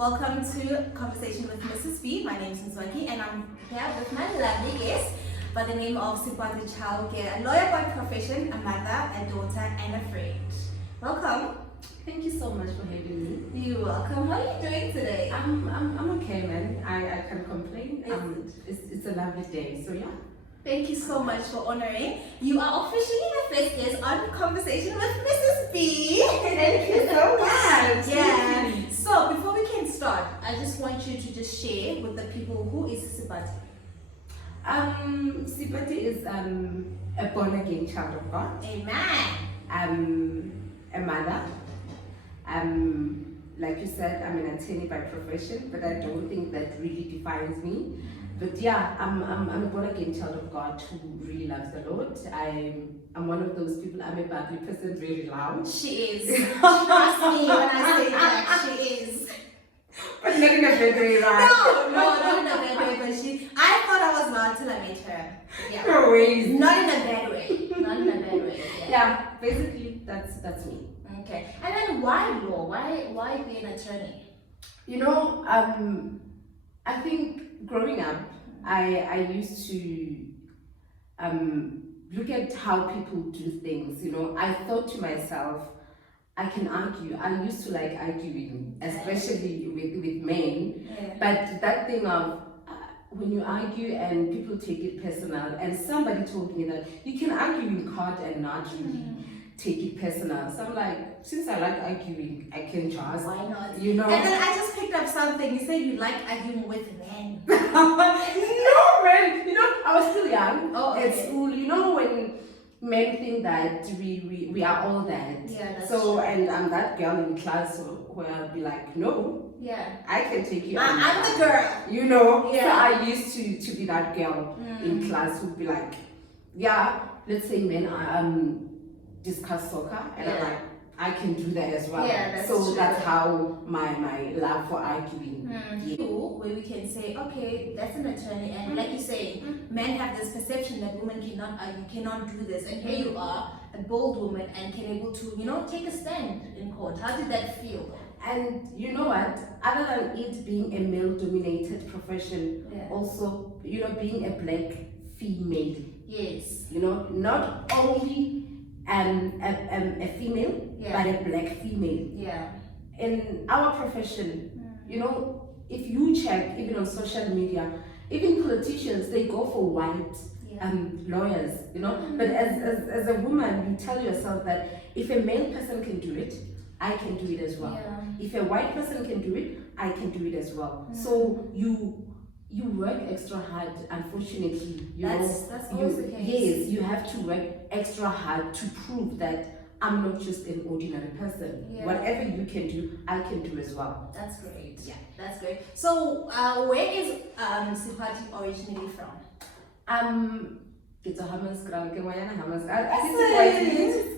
welcome to Conversation with Mrs. B. My name is Seipati and I'm here with my lovely guest by the name of Seipati Childcare, a lawyer by profession, a mother, a daughter, and a friend. Welcome. Thank you so much for having me. You're welcome. How are you doing today? I'm okay, man. I can't complain. It's a lovely day, so yeah. Thank you so much for honoring. You are officially the first guest on Conversation with Mrs. B. Thank you so much. Yeah. So before we can start, I just want you to just share with the people who is Seipati. Seipati is a born again child of God. Amen. A mother. Like you said, I'm an attorney by profession, but I don't think that really defines me. But yeah, I'm a born again child of God who really loves the Lord. I'm one of those people. I'm a bubbly person, very loud. She is. Trust me when I say that. She is. But not in a bad way, right? No, not in a bad way. But I thought I was loud till I met her. Yeah. No ways. Not in a bad way. Not in a bad way. Yeah, basically that's me. Okay. And then why law? Why be an attorney? You know, I think growing up, I used to look at how people do things. You know, I thought to myself, I can argue. I used to like arguing, especially with men. Yeah. But that thing of when you argue and people take it personal, and somebody told me that you can argue in court and not really take it personal. So I'm like, since I like arguing, I can just. Why not? You know. And then I just picked up something. You said you like arguing with men. No, man. You know, I was still young. Oh, okay. At school, you know, when men think that we are all that. Yeah, that's so, true. and I'm that girl in class where I'll be like, no, Yeah. I can take you. I'm the girl. You know. Yeah. So I used to be that girl in class who'd be like, yeah, let's say men discuss soccer, and I'm like, I can do that as well. Yeah, that's so true. that's how my love for arguing. Where we can say, okay, that's an attorney, and like you say, men have this perception that women cannot argue, cannot do this, and here you are, a bold woman, and can able to, take a stand in court. How did that feel? And you know what? Other than it being a male-dominated profession, also, being a black female. Yes. Not only a female, but a black female. Yeah. In our profession, if you check even on social media, even politicians, they go for white lawyers, But as a woman, you tell yourself that if a male person can do it, I can do it as well. Yeah. If a white person can do it, I can do it as well. So you work extra hard, unfortunately. That's always the case. Yes, you have to work extra hard to prove that I'm not just an ordinary person. Yeah. Whatever you can do, I can do as well. That's great. Yeah. That's great. So, where is Seipati originally from? It's a Hammanskraal.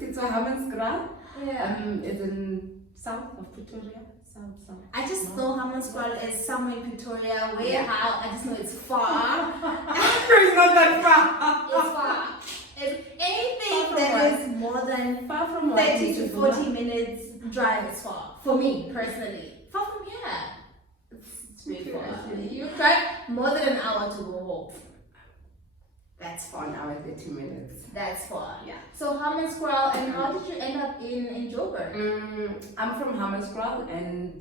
It's a Hammanskraal. Yeah. It's in south of Pretoria. South. I just know Hammanskraal is somewhere in Pretoria. Where, how? I just know it's far. It's not that far. It's far. It's anything that is more than far from 30 to 40 minutes drive is far. For me, personally. Far from here. It's very far. You drive more than an hour to go home. That's far. 1 hour, 30 minutes. That's far. Yeah. So Hammanskraal, and how did you end up in Joburg? I'm from Hammanskraal, and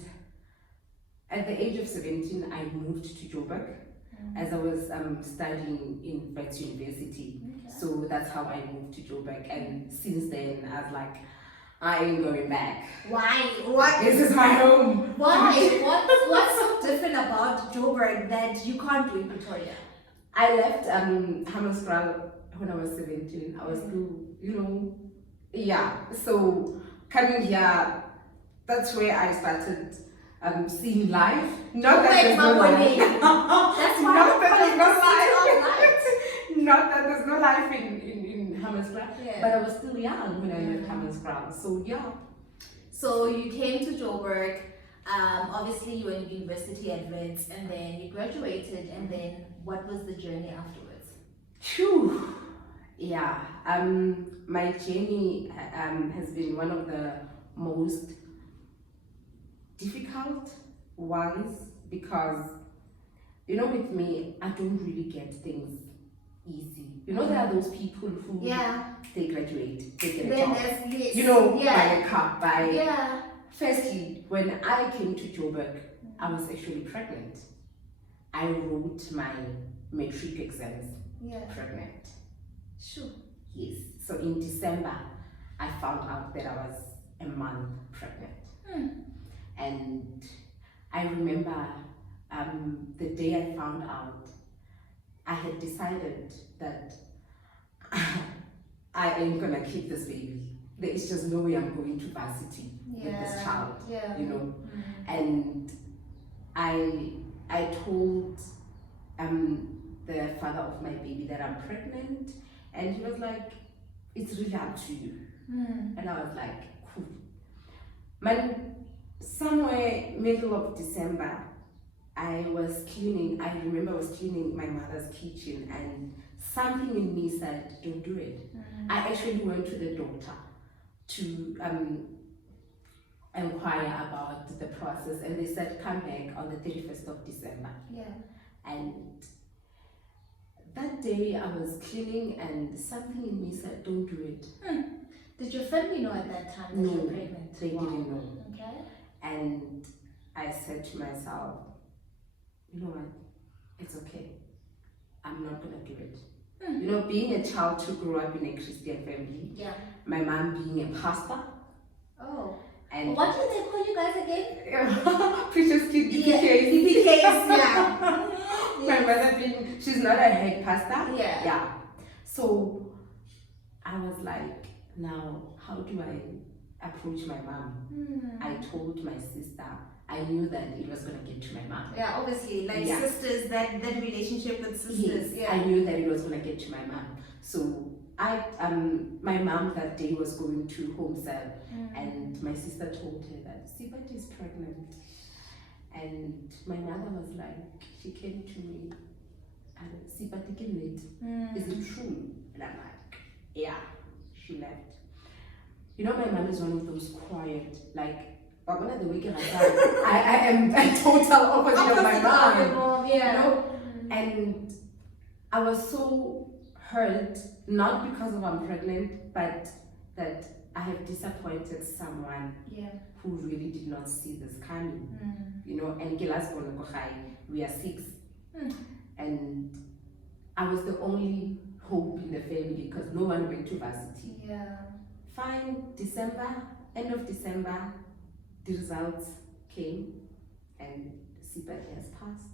at the age of 17, I moved to Joburg as I was studying in Wits University. Okay. So that's how I moved to Joburg, and since then I was like, I ain't going back. Why? What? This is my home. Why? What's so different about Joburg that you can't do in Pretoria? I left Hammanskraal when I was 17. I was still, So coming here, that's where I started seeing life. Not that there's no life. That's not that there's no life. Not that there's no life in Hammanskraal. But I was still young when I left Hammanskraal. So yeah. So you came to Joburg. Obviously you were in university at Wits, and then you graduated, and then what was the journey afterwards? Phew. Yeah, my journey has been one of the most difficult once because, you know, with me, I don't really get things easy. You know, there are those people who they graduate, they get a job. You know, buy a car, buy. Firstly, when I came to Joburg, I was actually pregnant. I wrote my matric exams pregnant. Sure. Yes. So in December, I found out that I was a month pregnant. And I remember the day I found out, I had decided that I ain't gonna keep this baby. There is just no way I'm going to varsity with this child, you know. And I told the father of my baby that I'm pregnant, and he was like, it's really up to you. And I was like, cool. Man, somewhere middle of December, I remember I was cleaning my mother's kitchen, and something in me said, don't do it. I actually went to the doctor to inquire about the process, and they said, come back on the 31st of December. And that day I was cleaning, and something in me said, don't do it. Did your family know at that time that you were pregnant? They didn't know. Okay. And I said to myself, you know what, it's okay. I'm not gonna do it. You know, being a child who grew up in a Christian family, my mom being a pastor. Oh. And what did they call you guys again? Preacher's kid, DPKs. My mother being, she's not a head pastor. Yeah. So I was like, now how do I approach my mom? I told my sister. I knew that it was going to get to my mom. Yeah, obviously, like sisters, that relationship with sisters. Yes, I knew that it was going to get to my mom. So my mom that day was going to home cell, and my sister told her that Seipati is pregnant. And my mother was like, she came to me, and Seipati came late. Is it true? And I'm like, yeah. She left. You know, my mom is one of those quiet, like, but when the weekend I am a total opposite of my mom. You know? And I was so hurt, not because of I'm pregnant, but that I have disappointed someone who really did not see this coming. You know, and we are 6. And I was the only hope in the family because no one went to varsity. Fine, December, end of December, the results came, and Seipati has passed.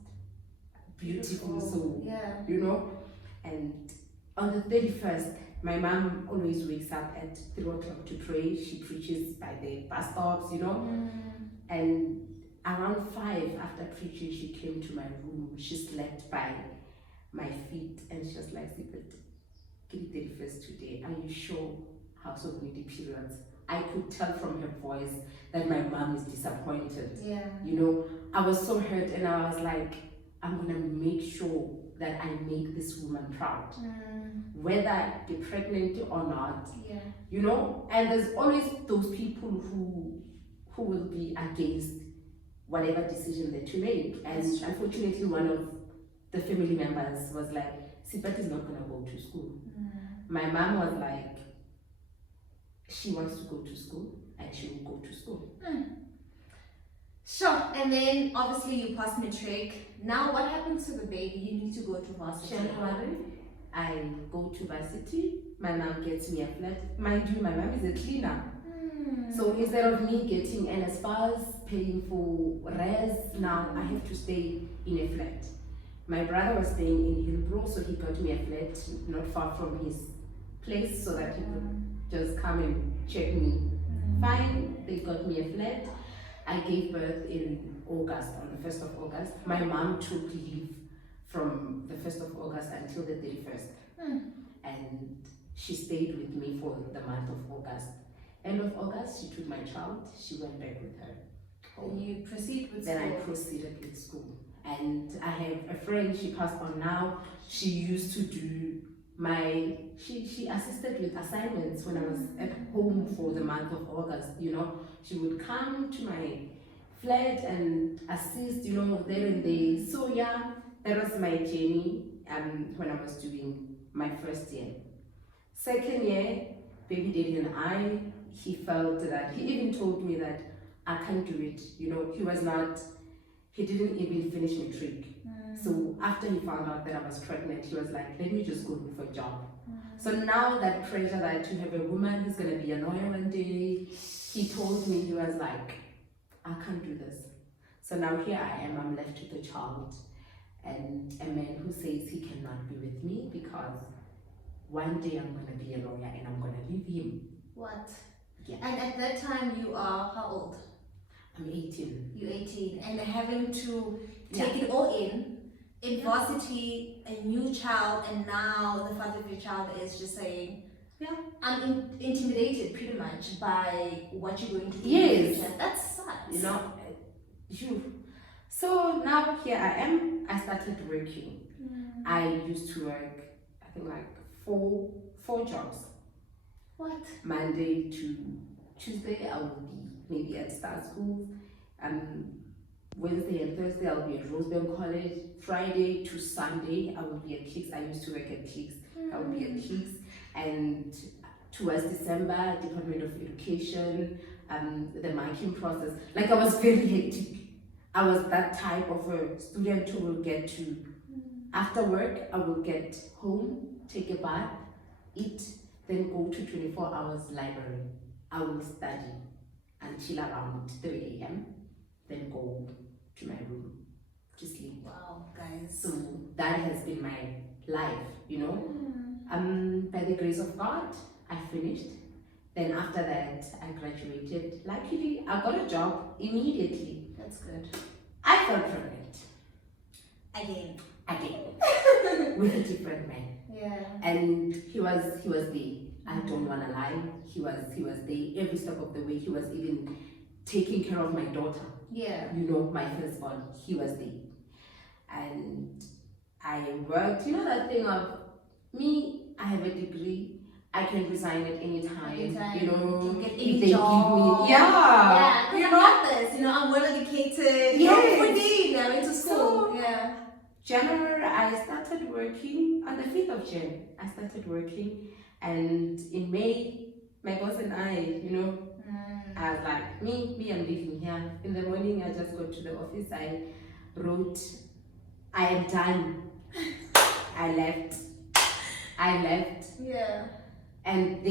Beautiful soul, you know. And on the 31st, my mom always wakes up at 3 o'clock to pray. She preaches by the bus stops, you know. And around 5 after preaching, she came to my room. She slept by my feet, and she was like, Seipati, get the 31st today. Are you sure? House of Needy periods. I could tell from her voice that my mom is disappointed. You know, I was so hurt, and I was like, I'm gonna make sure that I make this woman proud, whether they're pregnant or not. You know, and there's always those people who will be against whatever decision that you make. And unfortunately, one of the family members was like, Seipati is not gonna go to school. My mom was like, she wants to go to school, and she will go to school. Sure. And then obviously you passed matric. Now what happens to the baby? You need to go to varsity. January, I go to varsity. My mom gets me a flat. Mind you, my mom is a cleaner. So instead of me getting NSFAS, paying for res, now I have to stay in a flat. My brother was staying in Hillbrook, so he got me a flat not far from his place so that he could just come and check me. Fine, they got me a flat. I gave birth in August, on the 1st of August. My mom took leave from the 1st of August until the 31st. And she stayed with me for the month of August. End of August, she took my child, she went back with her. And you proceed with then school? I proceeded with school. And I have a friend, she passed on now. She used to do she assisted with assignments when I was at home for the month of August, you know. She would come to my flat and assist, you know, there and there. So yeah, that was my journey when I was doing my first year. Second year, baby daddy and I, he felt that, he even told me that I can't do it. You know, he didn't even finish matric. So after he found out that I was pregnant, he was like, let me just go look for a job. So now that pressure that you have a woman who's going to be a lawyer one day, he told me, he was like, I can't do this. So now here I am, I'm left with a child and a man who says he cannot be with me because one day I'm going to be a lawyer and I'm going to leave him. What? Yeah. And at that time you are how old? I'm 18. You're 18 and having to take it all in varsity, a new child, and now the father of your child is just saying, I'm intimidated pretty much by what you're going to do. Yes. That sucks. You know, so now here I am, I started working. I used to work, I think like four jobs. What? Monday to Tuesday, I will be maybe at Star School. Wednesday and Thursday, I'll be at Rosebank College. Friday to Sunday, I will be at Kicks. I used to work at Kicks. I will be at Kicks. And towards December, Department of Education, the marking process. Like I was very hectic. I was that type of a student who will get to, after work, I will get home, take a bath, eat, then go to 24 hours library. I will study until around 3 a.m. Then go to my room to sleep. Wow, guys. So that has been my life, you know. By the grace of God, I finished. Then after that, I graduated. Luckily, I got a job immediately. That's good. I felt pregnant. Again. With a different man. Yeah. And he was there. I don't wanna lie. He was there every step of the way. He was even taking care of my daughter. Yeah. You know, my firstborn. He was there. And I worked, you know that thing of me, I have a degree, I can resign at any time. You know, you can get if any they job. give me, yeah, you know, I got this. You know, I'm well educated. Yes. For me, now into school. So, yeah. January, I started working on the 5th of Jan. I started working, and in May, my boss and I, you know, I was like, me, I'm leaving here. In the morning, I just got to the office. I wrote, I am done. I left. Yeah. And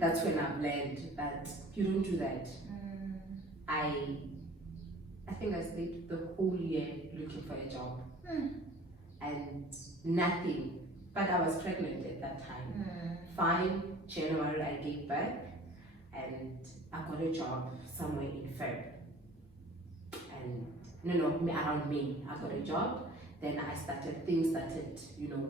that's when I've learned that you don't do that. I think I stayed the whole year looking for a job. And nothing. But I was pregnant at that time. Fine, January I gave birth and I got a job somewhere in Feb. And around May I got a job. Then things started, you know,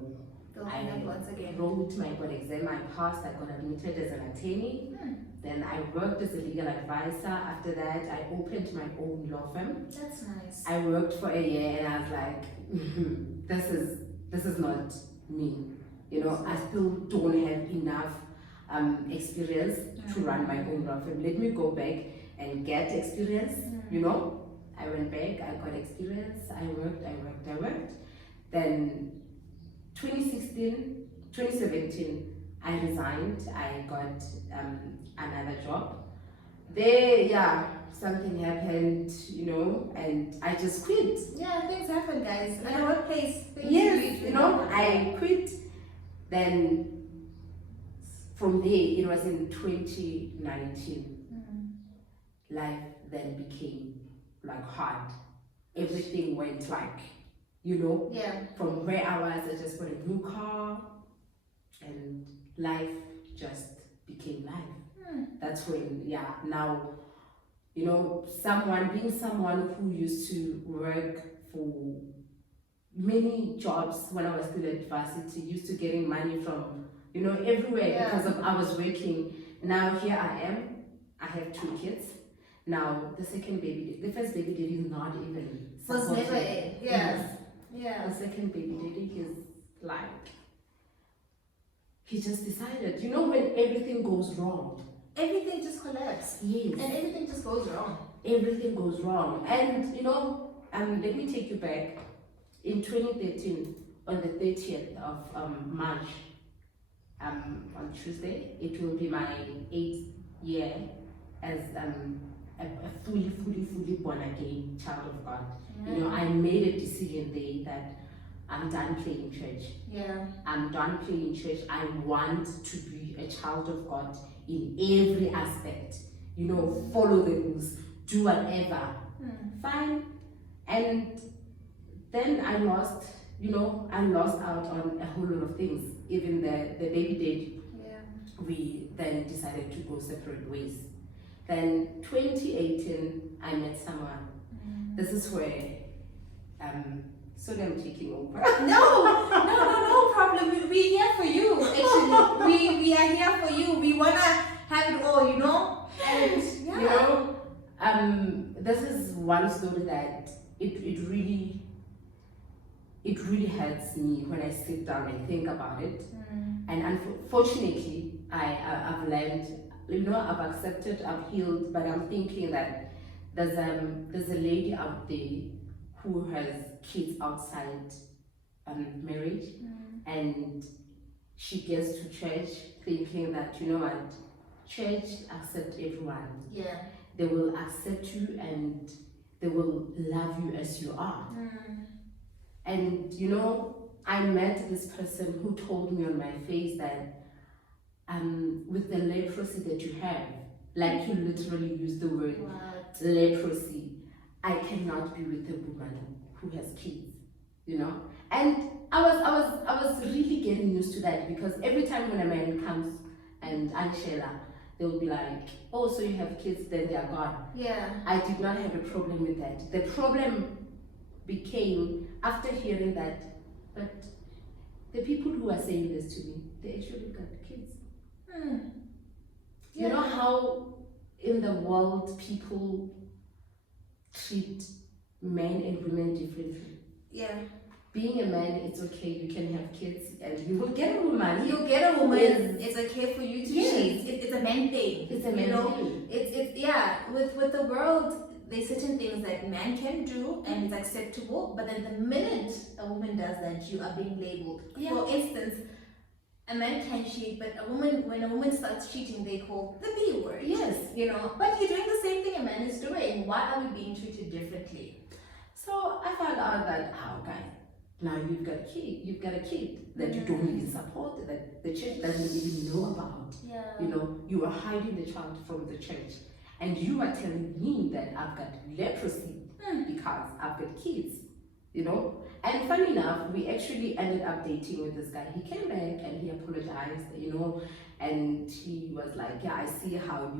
I once again. wrote my board exam, I passed, I got admitted as an attorney. Then I worked as a legal advisor. After that, I opened my own law firm. That's nice. I worked for a year and I was like, this is not me. You know, I still don't have enough experience to run my own law firm. Let me go back and get experience, you know. I went back, I got experience, I worked. Then 2017, I resigned. I got another job. There, something happened, you know, and I just quit. Yeah, things happen, guys. At the workplace, things Yes, you know, I quit. Then from there, it was in 2019. Life then became like hard. Everything went like, you know, from where I was, I just got a new car and life just became life. That's when, now, you know, being someone who used to work for many jobs when I was still at university, used to getting money from, you know, everywhere because of I was working. Now here I am, I have 2 kids. Now the first baby daddy is not even was never in. Yes. Yeah. The second baby daddy is like, he just decided, you know, when everything goes wrong. Everything just collapses. Yes. And everything just goes wrong. everything goes wrong. And let me take you back. In 2013, on the 30th of March, on Tuesday, it will be my 8th year as a fully born again child of God. I made a decision there that I'm done playing church. Yeah. I'm done playing church. I want to be a child of God in every aspect. Follow the rules, do whatever. Fine. And then I lost out on a whole lot of things. Even the baby did. Yeah. We then decided to go separate ways. Then 2018, I met someone. This is where sorry, I'm taking over. No problem. We're here for you. Actually, we are here for you. We wanna have it all, And this is one story that it really hurts me when I sit down and think about it. And unfortunately, I've learned, I've accepted, I've healed, but I'm thinking that there's a lady out there who has kids outside marriage, and she gets to church thinking that, church accepts everyone. Yeah. They will accept you and they will love you as you are. And I met this person who told me on my face that with the leprosy that you have, like you literally use the word leprosy, I cannot be with a woman who has kids, And I was really getting used to that, because every time when a man comes and Sheila, they will be like, oh, so you have kids, then they are gone. Yeah. I did not have a problem with that. The problem became after hearing that, but the people who are saying this to me, they actually got kids. You know how in the world people treat men and women differently? Yeah. Being a man, it's okay, you can have kids and you will get a woman. You'll get a woman, it's okay for you to cheat. It's a man thing. It's a man thing. It's with the world, there's certain things that man can do and it's acceptable, but then the minute a woman does that, you are being labeled. Yeah. For instance, a man can cheat, but when a woman starts cheating, they call the B word. Yes. But you're doing the same thing a man is doing. Why are we being treated differently? So I found out that, okay, now you've got a kid that you don't even support, that the church doesn't even know about. Yeah. You are hiding the child from the church, and you are telling me that I've got leprosy because I've got kids. And funny enough, we actually ended up dating with this guy. He came back and he apologized, and he was like, yeah, I see how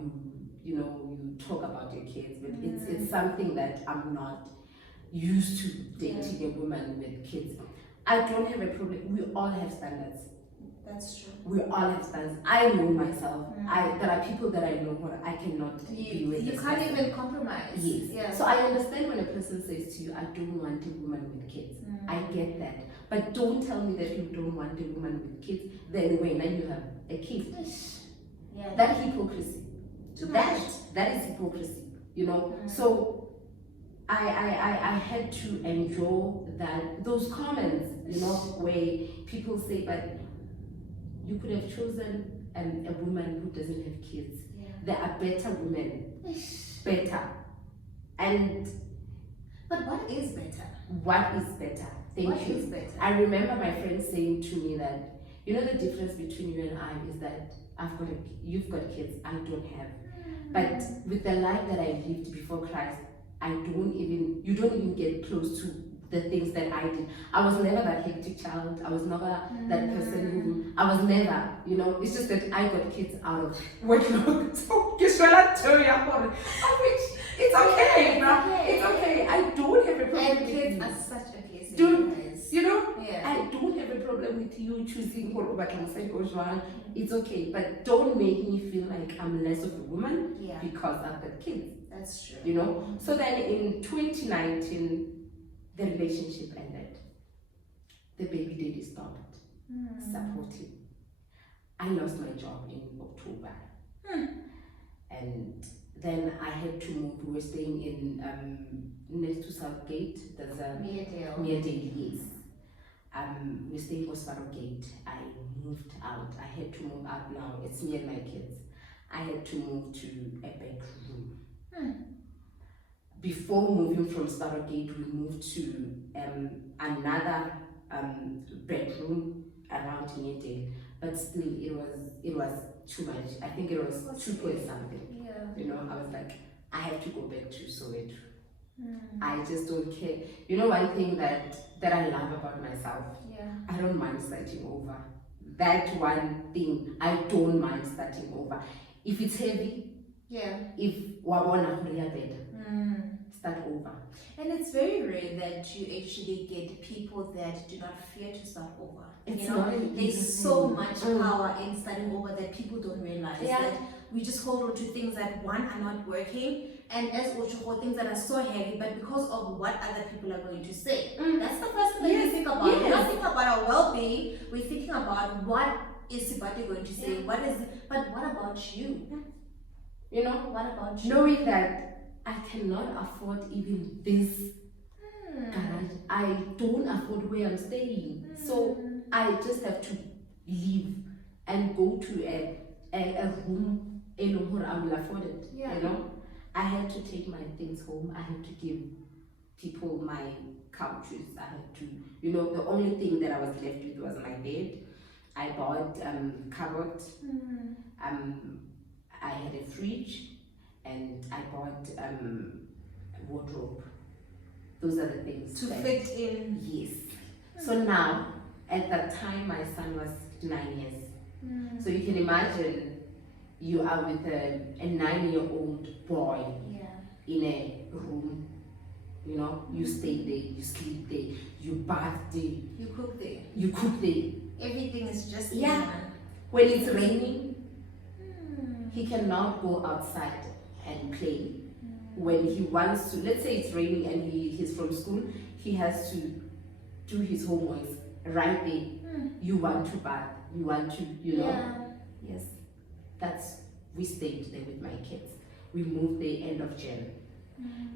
you talk about your kids, but it's something that I'm not used to dating a woman with kids. I don't have a problem. We all have standards. That's true. We all have standards. I know myself. There are people that I know who I cannot be with. You can't even compromise. Yes. Yeah. So I understand when a person says to you, I don't want a woman with kids. I get that. But don't tell me that you don't want a woman with kids, then when you have a kid. Yeah. That hypocrisy. Too much. That is hypocrisy. So I had to endure those comments, where people say, but you could have chosen a woman who doesn't have kids. Yeah. There are better women. Better. But what is better? What is better? Thank you. What is better? I remember my friend saying to me that, the difference between you and I is that you've got kids, I don't have. But with the life that I lived before Christ, you don't even get close to the things that I did. I was never that hectic child. I was never that person I was never, it's just that I got kids out of wedlock. So, it's okay, it's okay. I don't have a problem And with kids you. are such a blessing. I don't have a problem with you choosing it's okay, but don't make me feel like I'm less of a woman because I've got kids. That's true. So then in 2019, the relationship ended. The baby daddy stopped supporting. I lost my job in October. And then I had to move. We were staying in next to Southgate. There's a Meredale, yes. We were staying for Sparrowgate. I moved out. I had to move out now. It's me and my kids. I had to move to a bedroom. Before moving from Sparrowgate, we moved to another bedroom around Meredale. But still, it was too much. I think it was 2 point something. Yeah. You know, I was like, I have to go back to Soweto. I just don't care. You know, one thing that I love about myself, I don't mind starting over. That one thing, I don't mind starting over. If it's heavy, if wabona better, start over. And it's very rare that you actually get people that do not fear to start over. It's you know, not an easy there's so thing. much power in starting over that people don't realize. That we just hold on to things that one are not working, and as Ochuko, things that are so heavy, but because of what other people are going to say. That's the first thing that we think about. We're not thinking about our well-being, we're thinking about what is Seipati going to say, but what about you? You know, what about you? Knowing that I cannot afford even this garage, I don't afford where I'm staying, so I just have to leave and go to a room where I will afford it. You know, I had to take my things home. I had to give people my couches. I had to, you know, the only thing that I was left with was my bed. I bought cupboard. I had a fridge, and I bought wardrobe. Those are the things to fit in. Yes. So now, at that time, my son was 9 years. So you can imagine you are with a 9-year-old boy in a room. You know, you stay there, you sleep there, you bath there, you cook there, you cook there. Everything is just When it's raining, he cannot go outside and play. When he wants to, let's say it's raining and he's from school, he has to do his homework right there. You want to bath, you want to, you know. Yes, we stayed there with my kids. We moved there end of Jan.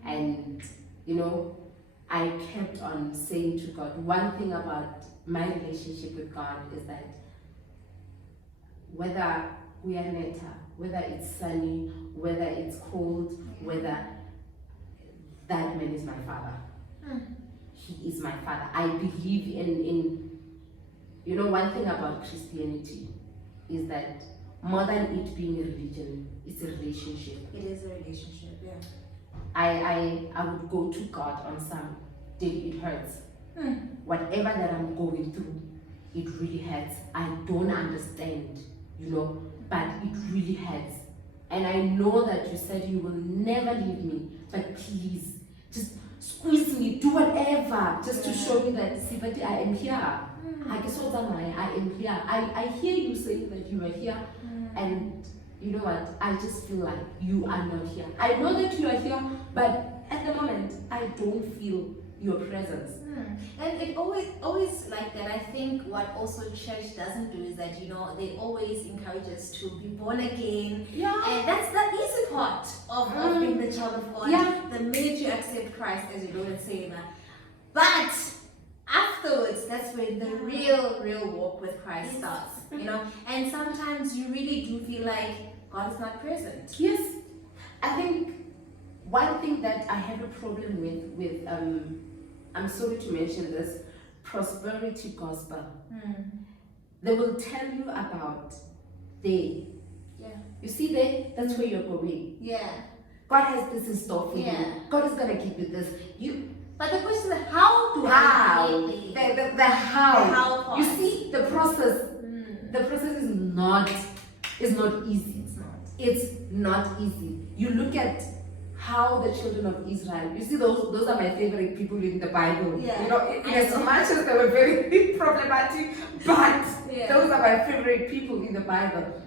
And you know, I kept on saying to God, one thing about my relationship with God is that whether we are later, whether it's sunny, whether it's cold, whether that man is my father. He is my father. I believe in you know, one thing about Christianity is that more than it being a religion, it's a relationship. It is a relationship, I would go to God on some day it hurts. Whatever that I'm going through, it really hurts. I don't understand, you know, but it really hurts. And I know that you said you will never leave me, but please, just squeeze me, do whatever, just to show me that, Seipati, I am here. I am here. I hear you saying that you are here, and you know what? I just feel like you are not here. I know that you are here, but at the moment, I don't feel your presence. And it always like that. I think what also church doesn't do is that, you know, they always encourage us to be born again. And that's the easy part of being the child of God. The minute you accept Christ as your Lord and Savior. But afterwards, that's when the real walk with Christ starts. You know, and sometimes you really do feel like God is not present. Yes. I think one thing that I have a problem with I'm sorry to mention this, prosperity gospel. They will tell you about there. You see there? That's where you're going. God has this in store for you. God is gonna give you this. But the question is, how do I get there? The how. The how part. You see, the process. The process is not easy. It's not easy. You look at how the children of Israel, you see, those are my favorite people in the Bible. You know, in as much as they were very problematic, but those are my favorite people in the Bible.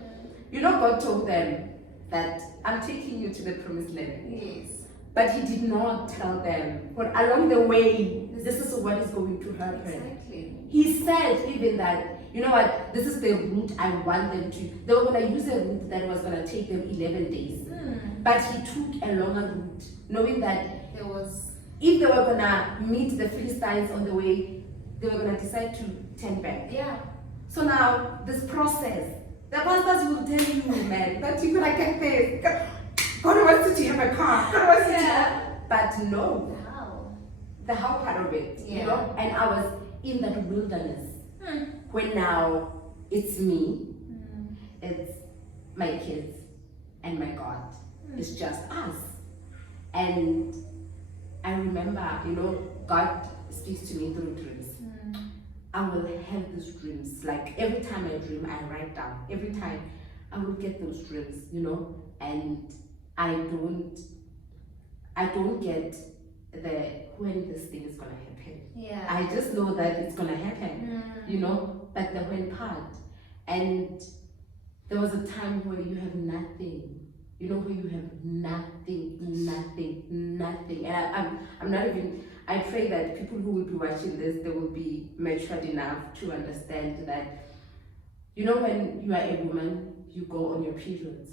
You know, God told them that I'm taking you to the promised land. But he did not tell them, but along the way, this is what is going to happen. He said even that, you know what, this is the route I want them to. They were going to use a route that was going to take them 11 days. But he took a longer route, knowing that There was. if they were gonna meet the Philistines on the way, they were gonna decide to turn back. Yeah. So now this process, the pastors will tell you, man, that you're gonna get this. God wants you to have a car. God wants you to have. But no, Wow. the how part of it, Yeah. you know. And I was in that wilderness when now it's me, it's my kids, and my God. It's just us. And I remember, you know, God speaks to me through dreams. I will have these dreams. Like every time I dream, I write down. Every time I will get those dreams, you know, and I don't get the when this thing is gonna happen. Yeah. I just know that it's gonna happen, you know, but the when part. And there was a time where you have nothing, you know, where you have nothing. And I'm not even, I pray that people who will be watching this, they will be matured enough to understand that, you know, when you are a woman, you go on your periods.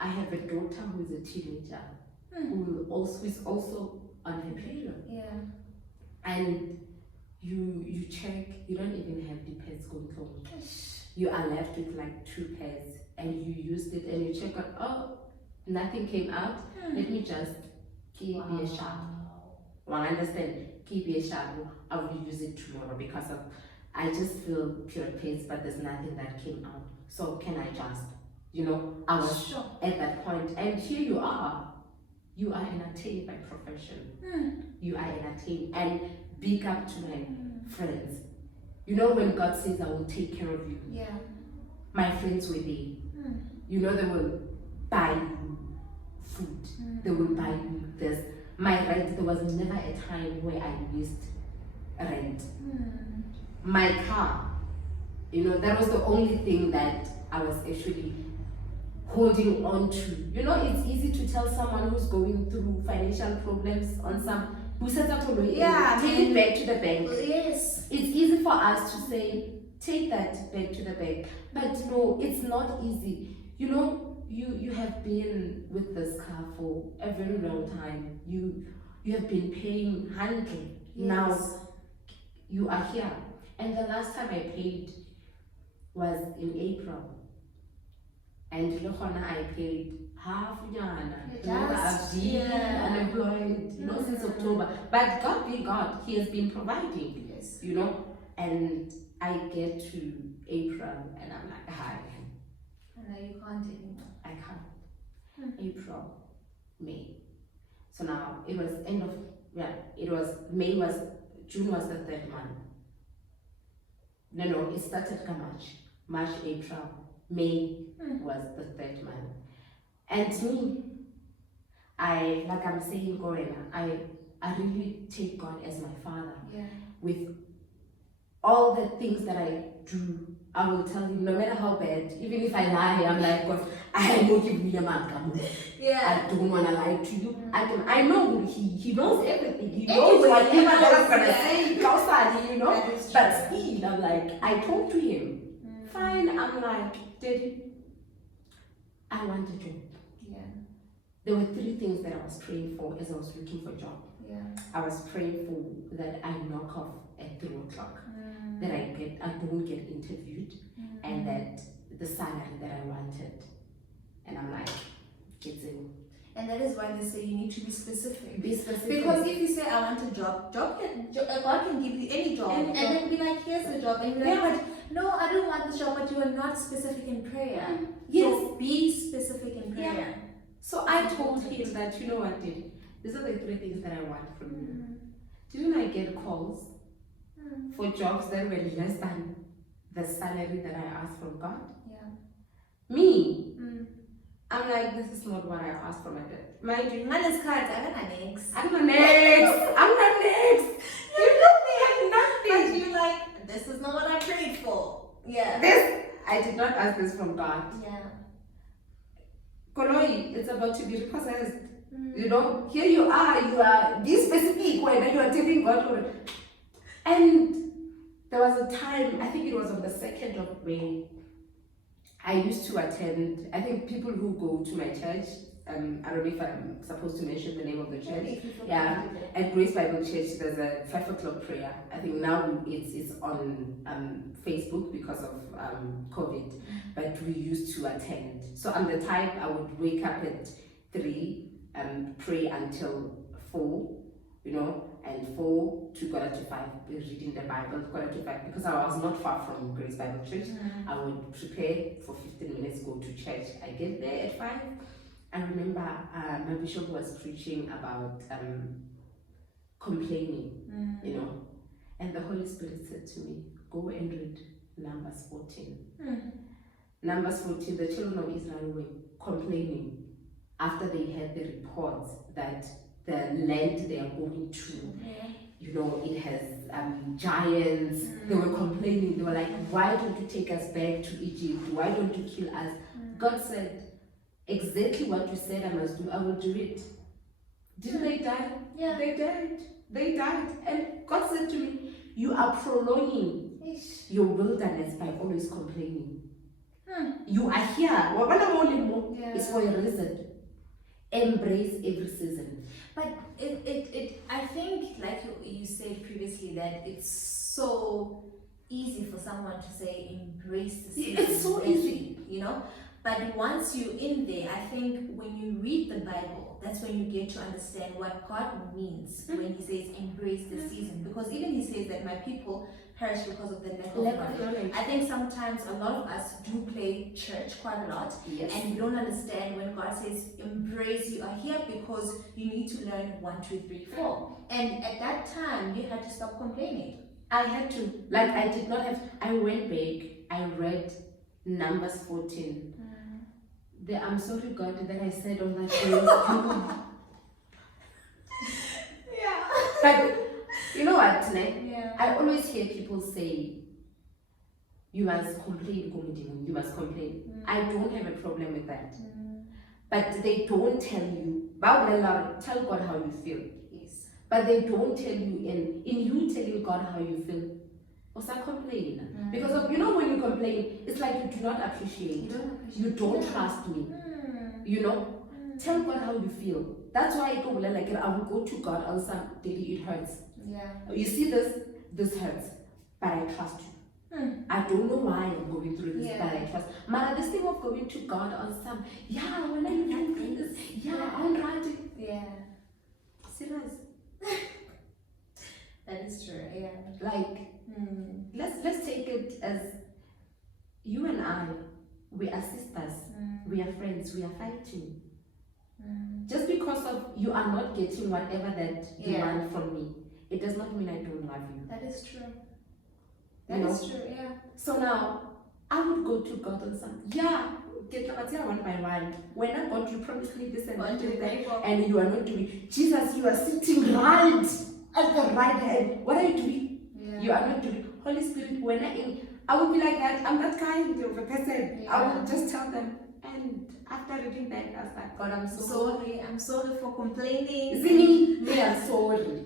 I have a daughter who is a teenager who is also on her period. Yeah. And you check, you don't even have the pads going home. You are left with like 2 pads and you used it and you check out, oh, nothing came out. Let me just keep a shot. Well, I understand, keep a shot. I will use it tomorrow because I just feel pure pads, but there's nothing that came out. So can I just, you know, I was Sure. at that point, and here you are an attain by profession. You are an attain, and big up to my friends. You know, when God says I will take care of you, Yeah. my friends were there. You know, they will buy you food. They will buy you this. My rent, there was never a time where I missed rent. My car, you know, that was the only thing that I was actually holding on to. You know, it's easy to tell someone who's going through financial problems on some who says that take it back to the bank. Yes. It's easy for us to say, take that back to the bank. But no, it's not easy. You know, you have been with this car for a very long time. You have been paying 100. Yes. Now you are here. And the last time I paid was in April. And I paid half Remember, I've been unemployed, you know, since October. But God be God, He has been providing. Yes. You know, and I get to April and I'm like, hi. And now you can't anymore. I can't. April, May. So now it was June was the 3rd month. No, it started March, April, May was the 3rd month. And me, like I'm saying, I really take God as my father. Yeah. With all the things that I do, I will tell him, no matter how bad, even if I lie, I'm like, God, I know Yeah. I don't want to lie to you. I know he knows everything. He knows Anyway, whatever he that I'm knows, gonna yeah. say, Kausali, you know. That is But true. still, I'm like, I talk to him. Fine, I'm like, Daddy, I want a job. Yeah. There were 3 things that I was praying for as I was looking for a job. Yeah. I was praying for that I knock off at 3 o'clock, that I don't get interviewed, and that the salary that I wanted. And I'm like, it's in. And that is why they say you need to be specific. Be specific. Because if you say I want a job, God can give you any job, and then be like, here's the job, and you're like, but no, I don't want this job, but you are not specific in prayer. Yes. So be specific in prayer. Yeah. So I told him that, you know what, Daddy, these are the 3 things that I want from you. Didn't I get calls for jobs that were less than the salary that I asked from God? Yeah. Me, I'm like, this is not what I asked for my dad. Mind you, Man is cards, I'm not next. I'm not next. You know me, I'm But nothing. you're like, this is not what I prayed for. Yeah. I did not ask this from God. Yeah. Koloi, it's about to be repossessed. You know, here you are this specific when you are telling God. And there was a time, I think it was on the 2nd of May, I used to attend, I think people who go to my church, I don't know if I'm supposed to mention the name of the church. If you feel Yeah, comfortable. at Grace Bible Church, there's a 5 o'clock prayer. I think now it's on Facebook because of COVID, but we used to attend. So I'm the type I would wake up at 3 and pray until 4, and 4 to quarter to 5, reading the Bible, quarter to 5, because I was not far from Grace Bible Church. I would prepare for 15 minutes, go to church. I get there at 5. I remember my bishop was preaching about complaining, and the Holy Spirit said to me, go and read Numbers 14. Numbers 14, the children of Israel were complaining after they had the reports that the land they are going to, it has giants. They were complaining. They were like, why don't you take us back to Egypt? Why don't you kill us? God said, exactly what you said I must do, I will do it. Didn't they die? Yeah. They died. And God said to me, you are prolonging your wilderness by always complaining. You are here. It's for a reason. Embrace every season. But I think, like you said previously, that it's so easy for someone to say embrace the season. It's so easy, But once you're in there, I think when you read the Bible, that's when you get to understand what God means when He says embrace the season. Because even He says that my people perish because of the lack of knowledge. I think sometimes a lot of us do play church quite a lot, and you don't understand when God says embrace. You are here because you need to learn 1, 2, 3, 4. And at that time, you had to stop complaining. I had to. I went back. I read Numbers 14. I'm sorry, God, that I said all that things. Yeah. But you know what, Tine? Yeah. I always hear people say, you must complain, you must complain. I don't have a problem with that. But they don't tell you, tell God how you feel. Yes. But they don't tell you, in you telling God how you feel, also complain. Because of, when you complain, it's like you do not appreciate. You don't trust me. Tell God how you feel. That's why I go, I will go to God on some daily, it hurts. Yeah. You see this hurts, but I trust you. I don't know why I'm going through this, but I trust. Mara, this thing of going to God on some, when are you doing this? I'm writing. Yeah. Serious. That is true, yeah. Let's take it as you and I, we are sisters, we are friends, we are fighting. Just because of you are not getting whatever that you want from me, it does not mean I don't love you. That is true. That is true, yeah. So now, I would go to God on some, get one by one. When I got you promised me this and that, and you are not doing. Jesus, you are sitting right at the right hand. What are you doing? Yeah. You are not doing. Holy Spirit, when I would be like that. I'm that kind of a person. Yeah. I would just tell them. And after reading that, I was like, God, I'm sorry. I'm sorry for complaining. See me, I'm sorry.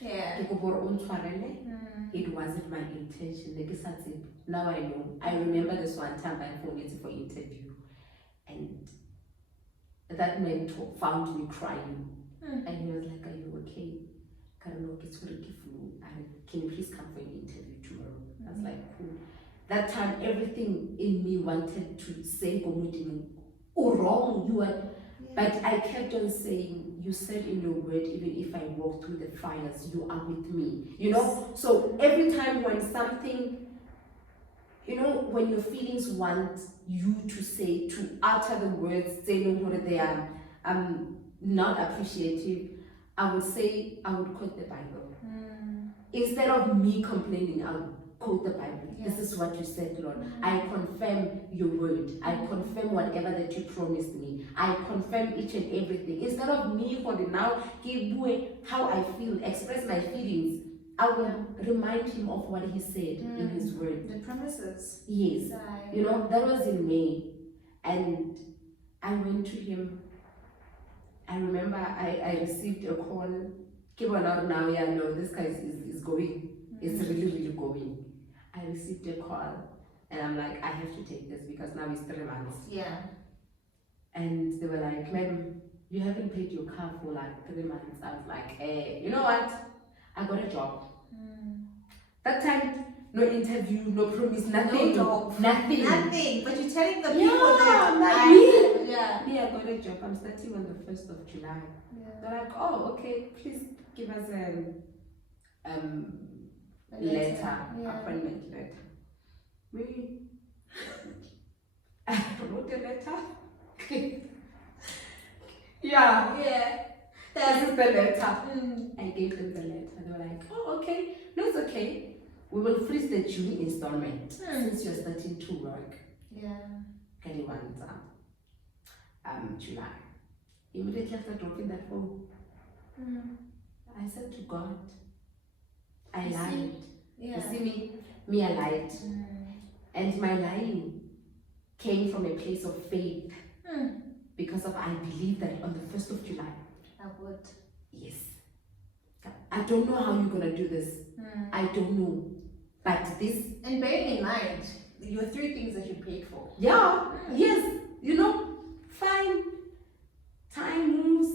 Yeah. It wasn't my intention. Now I know. I remember this one time I phoned for interview, and that mentor found me crying, and he was like, "Are you okay? Can you please come for an interview tomorrow?" I was like, "Cool." That time, everything in me wanted to say, "Oh, wrong, you are." But I kept on saying, you said in your word, even if I walk through the fires, you are with me. So every time when something, when your feelings want you to say, to utter the words, saying whether they are not appreciative, I would quote the Bible. Instead of me complaining, I would quote the Bible. This is what you said, Lord. I confirm your word. I confirm whatever that you promised me. I confirm each and everything. Instead of me for the now, give way how I feel, express my feelings, I will remind him of what he said in his word. The promises. Yes. That was in May. And I went to him. I remember I received a call. Keep on out now, no, this guy is going. It's really, really going. I received a call and I'm like, I have to take this because now it's 3 months. Yeah. And they were like, ma'am, you haven't paid your car for like 3 months. I was like, you know what? I got a job. That time, no interview, no promise, nothing. No job. Nothing. Nothing. But you're telling the people Yeah, that like yeah. me, I got a job. I'm starting on the 1st of July. Yeah. They're like, oh, okay, please give us A letter, Yeah. appointment letter. Me, I wrote a letter. Yeah. Yeah. This is the letter. Mm. I gave them the letter. They were like, oh, okay. No, it's okay. We will freeze the June installment since you're starting to work. Yeah. Can you want July? Immediately after dropping that phone, I said to God, I You lied. see? Yeah. You see me, I lied. And my lying came from a place of faith because of I believe that on the 1st of July, I would. yes. I don't know how you're gonna do this. I don't know. But this. And bearing in mind, your 3 things that you paid for. Yeah. Yes. You know, fine. Time moves.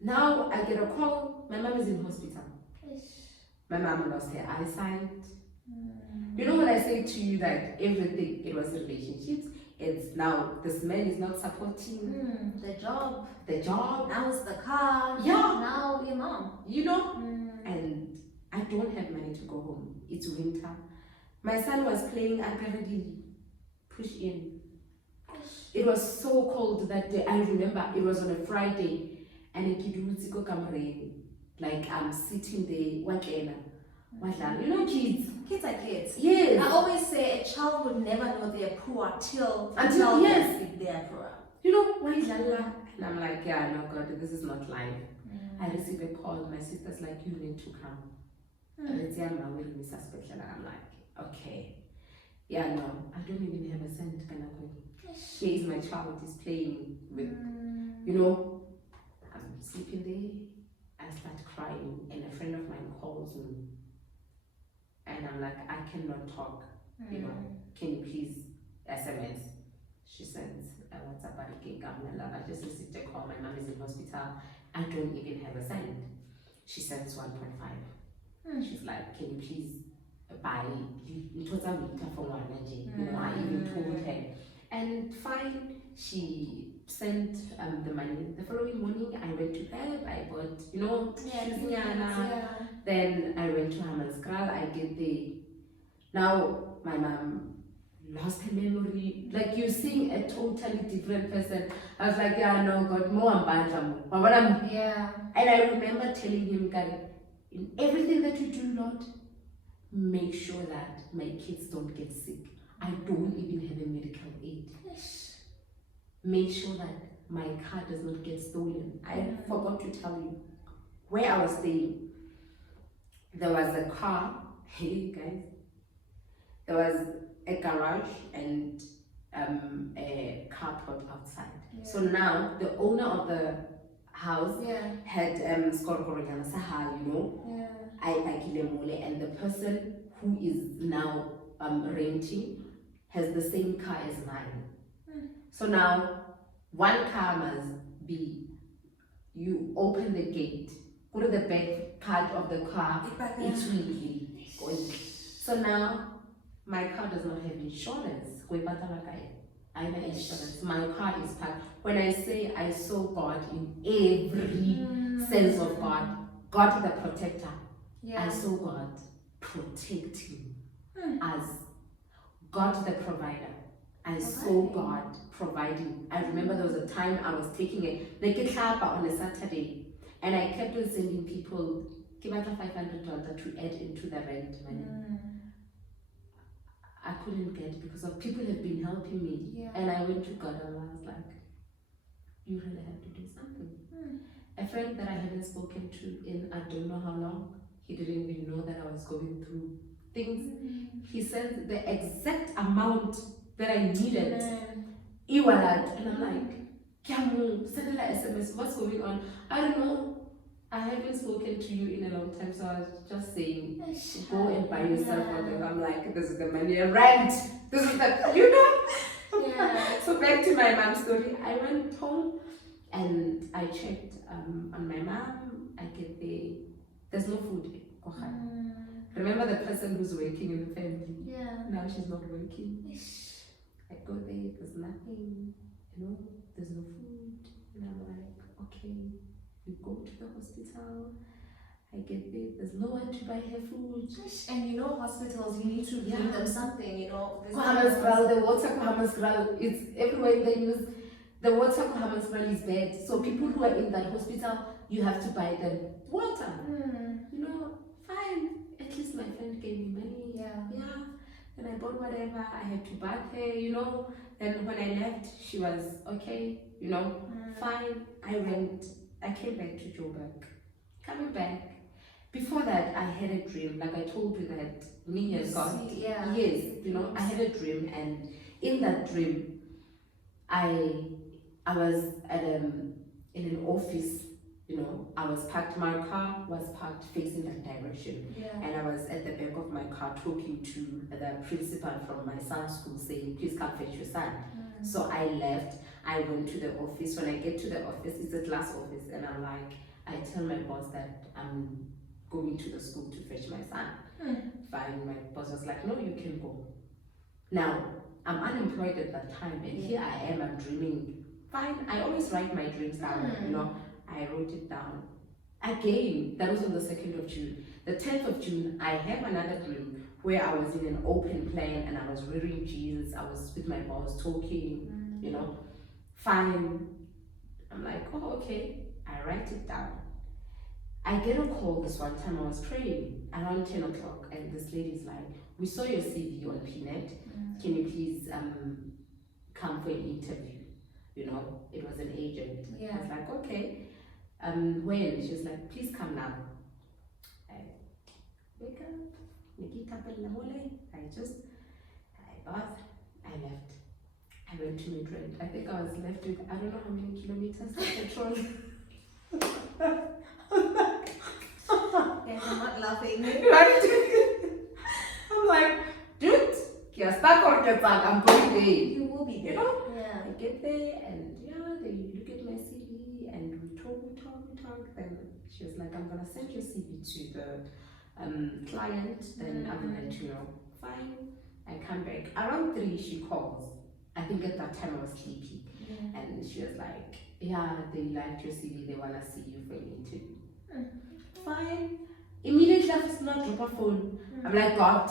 Now I get a call. My mom is in hospital. My mom lost her eyesight. You know when I say to you that everything, it was relationships, it's now this man is not supporting The job. Now it's the car. Yeah. Now your mom. You know? And I don't have money to go home. It's winter. My son was playing already push in. It was so cold that day. I remember it was on a Friday and like I'm sitting there, you know, kids. Kids are kids. Yes. I always say a child would never know they're poor Until yes, they are poor. You know, why Lala? And I'm like, yeah, no, God, this is not life. I received a call. My sister's like, you need to come. And it's yeah, my will be suspicious. And I'm like, okay. Yeah, no, I don't even have a cent. She is my child, is playing with, you know, I'm sleeping there. I start crying, and a friend of mine calls me. And I'm like, I cannot talk. You know, can you please SMS? She sends a WhatsApp. I just received a call. My mom is in hospital. I don't even have a cent. She sends 1.5. She's like, can you please buy it was a meter for one energy. You know, I even told her. And fine, she sent the money. The following morning, I went to bed. I bought, you know, Then I went to Hammanskraal. I get there. Now my mom lost her memory. Like you're seeing a totally different person. I was like, yeah, no, God, more I'm Yeah. And I remember telling him, God, in everything that you do, Lord, make sure that my kids don't get sick. I don't even have a medical aid. Make sure that my car does not get stolen. I forgot to tell you where I was staying. There was a car. Hey guys, there was a garage and a carport outside. So now the owner of the house had you know, and the person who is now renting has the same car as mine. So now one car must be, you open the gate, go to the back part of the car, it's really going. So now my car does not have insurance. I have insurance. My car is parked. When I say I saw God in every sense of God, God the protector. I saw God protecting as God the provider. I saw God providing. I remember there was a time I was taking a on a Saturday, and I kept on sending people $500 to add into the rent money. I couldn't get because of people have been helping me. And I went to God and I was like, you really have to do something. A friend that I haven't spoken to in I don't know how long, he didn't even know that I was going through things. He sent the exact amount that I needed. E-wallet. And I'm like, Kiamu, send an SMS, what's going on? I don't know. I haven't spoken to you in a long time, so I was just saying, go and buy yourself whatever. I'm like, this is the money I rent. This is the, you know? Yeah. So back to my mom's story. I went home and I checked on my mom. I get there's no food. Remember the person who's working in the family? Yeah. Now she's not working. I go there, there's nothing, there's no food. And I'm like, okay, we go to the hospital. I get there, there's no one to buy her food. And hospitals, you need to bring them something, The water Kuhamasgral, it's everywhere in the news. The water Kuhamasgral is bad. So people who are in that hospital, you have to buy them water. Fine. At least my friend gave me money. Yeah. And I bought whatever. I had to bath her, And when I left, she was okay, fine. I came back to Joburg. Coming back. Before that, I had a dream, like I told you that me and God. Yeah. Yes, I had a dream, and in that dream, I was in an office. I was parked. My car was parked facing that direction, and I was at the back of my car talking to the principal from my son's school, saying, "Please come fetch your son." So I left. I went to the office. When I get to the office, it's a glass office, and I tell my boss that I'm going to the school to fetch my son. Fine, my boss was like, "No, you can go." Now, I'm unemployed at that time, and here I am, I'm dreaming. Fine, I always write my dreams down, I wrote it down. Again, that was on the 2nd of June. The 10th of June, I have another dream where I was in an open plan and I was wearing jeans, I was with my boss talking, Fine. I'm like, oh, okay, I write it down. I get a call this one time. I was praying around 10 o'clock, and this lady's like, "We saw your CV on PNet. Can you please come for an interview?" It was an agent. Yeah. I was like, okay. When? She was like, "Please come now." I wake up, I bathed, I left. I went to Madrid. I think I was left with, I don't know how many kilometers of petrol. Yeah, I'm not laughing. Right? I'm like, dude, you're stuck or get back. I'm going there. You will be there. Yeah. I get there and they look at my CV and we talk. Then she was like, "I'm gonna send your CV to the client. Then I'm gonna let you know." Fine. I come back around 3. She calls. I think at that time I was sleepy, and she was like, "Yeah, they liked your CV. They wanna see you for an interview." Fine. Immediately after, not drop a phone. I'm like, "God,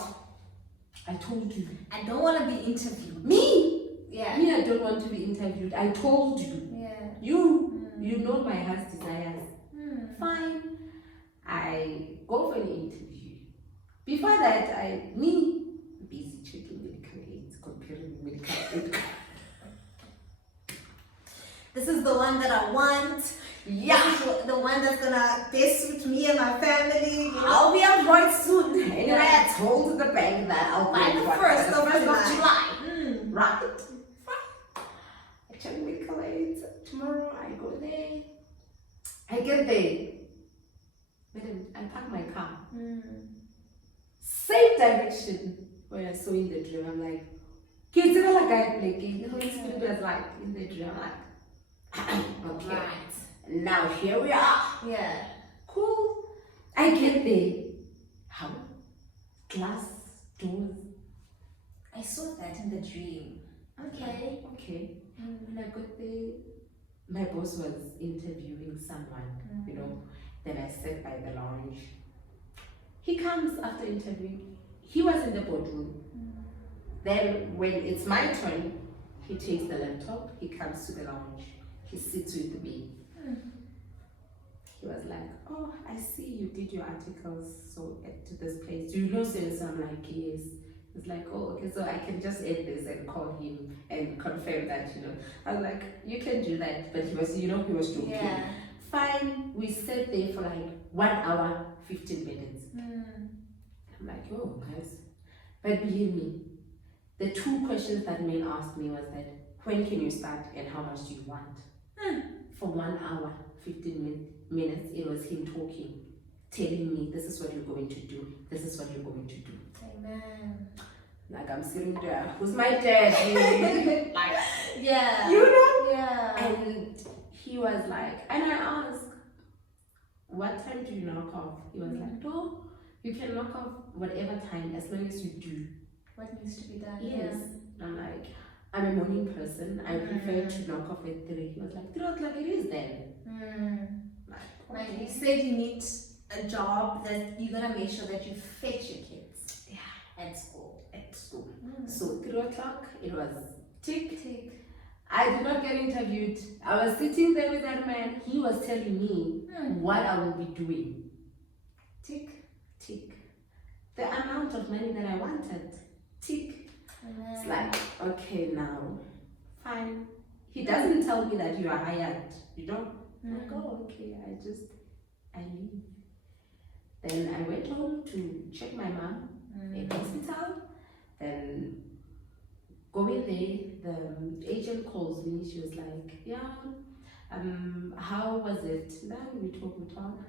I told you. I don't want to be interviewed." Me? Yeah. Me, I don't want to be interviewed. I told you. Yeah. You know my heart's desires. Fine. I go for an interview. Before that, busy checking medical aids, comparing medical aid. This is the one that I want. Yeah. This is the one that's gonna best suit me and my family. I'll be employed soon. Anyway, I told the bank that I'll by the 1st of July. July. Right? Fine. I check medical aids. Tomorrow I go there. I get there. Madam, I park my car. Same direction where I saw in the dream. I'm like, kids, the Holy Spirit was like in the dream. I'm like, okay. Right. Now here we are. Yeah. Cool. I get there. How? Glass doors. I saw that in the dream. Okay. Okay. When I got there, my boss was interviewing someone, Then I sat by the lounge. He comes after interviewing. He was in the boardroom. Then when it's my turn, he takes the laptop, he comes to the lounge. He sits with me. He was like, "Oh, I see you did your articles to this place. Do you know so?" I'm like, "Yes." He's like, "Oh, okay, so I can just add this and call him and confirm that, I was like, "You can do that." But he was, he was joking. Yeah. Fine. We sat there for like 1 hour, 15 minutes. I'm like, "Oh, guys." But believe me, the 2 questions that men asked me was that, when can you start and how much do you want? For 1 hour, 15 minutes, it was him talking, telling me, this is what you're going to do, this is what you're going to do. Amen. Like I'm sitting there, who's my daddy? Like, Yeah. you know? Yeah. And he was like, and I asked, what time do you knock off? He was like, no, you can knock off whatever time as long as you do What needs to be done? yes. I'm like, I'm a morning person. I prefer to knock off at 3. He was like, 3 o'clock it is then. Like you said, you need a job that you're gonna make sure that you fetch your kids. Yeah. At school. At school. So 3 o'clock it was tick. Tick. I did not get interviewed. I was sitting there with that man. He was telling me what I will be doing. Tick. Tick. The amount of money that I wanted. Tick. It's like, okay, now, fine. He doesn't tell me that you are hired. You don't. Like, oh, okay, I leave. Then I went home to check my mom in hospital. Then going there, the agent calls me. She was like, yeah, how was it? Then we talk.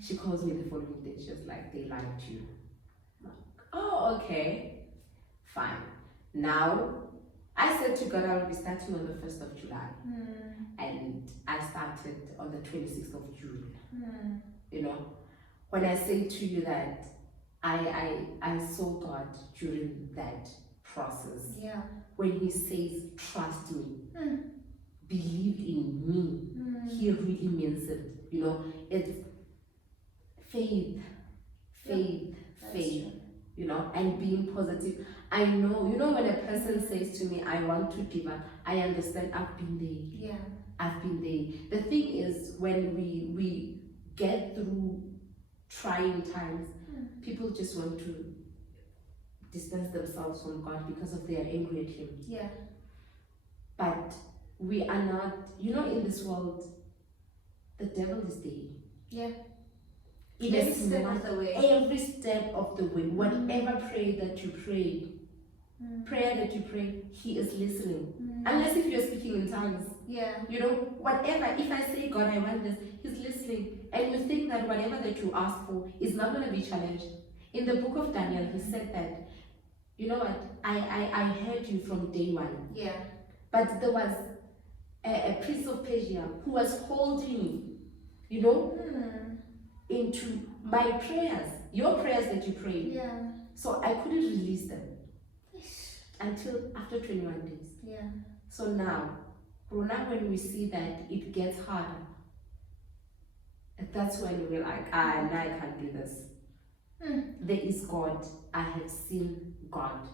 She calls me the following day. She was like, they liked you. I'm like, oh, okay, fine. Now, I said to God I will be starting on the 1st of July. And I started on the 26th of June. You know, when I say to you that I saw God during that process. Yeah. When he says, trust me, believe in me, he really means it. You know, it's faith, faith. You know, and being positive. I know, you know, when a person says to me, I want to give up, I understand. I've been there. Yeah. I've been there. The thing is, when we get through trying times, people just want to distance themselves from God because of they are angry at him. Yeah. But we are not, you know, in this world, the devil is there. Yeah. Every step of the way. Every step of the way. Whatever prayer that you pray, he is listening. Unless if you're speaking in tongues. Yeah. You know, whatever, if I say, God, I want this, he's listening. And you think that whatever that you ask for is not going to be challenged. In the book of Daniel, he said that, you know what, I heard you from day one. Yeah. But there was a prince of Persia who was holding, you know, into my prayers, your prayers that you prayed. Yeah. So I couldn't release them until after 21 days. Yeah. So now when we see that it gets harder, that's when we're like, now I can't do this. There is God. I have seen God.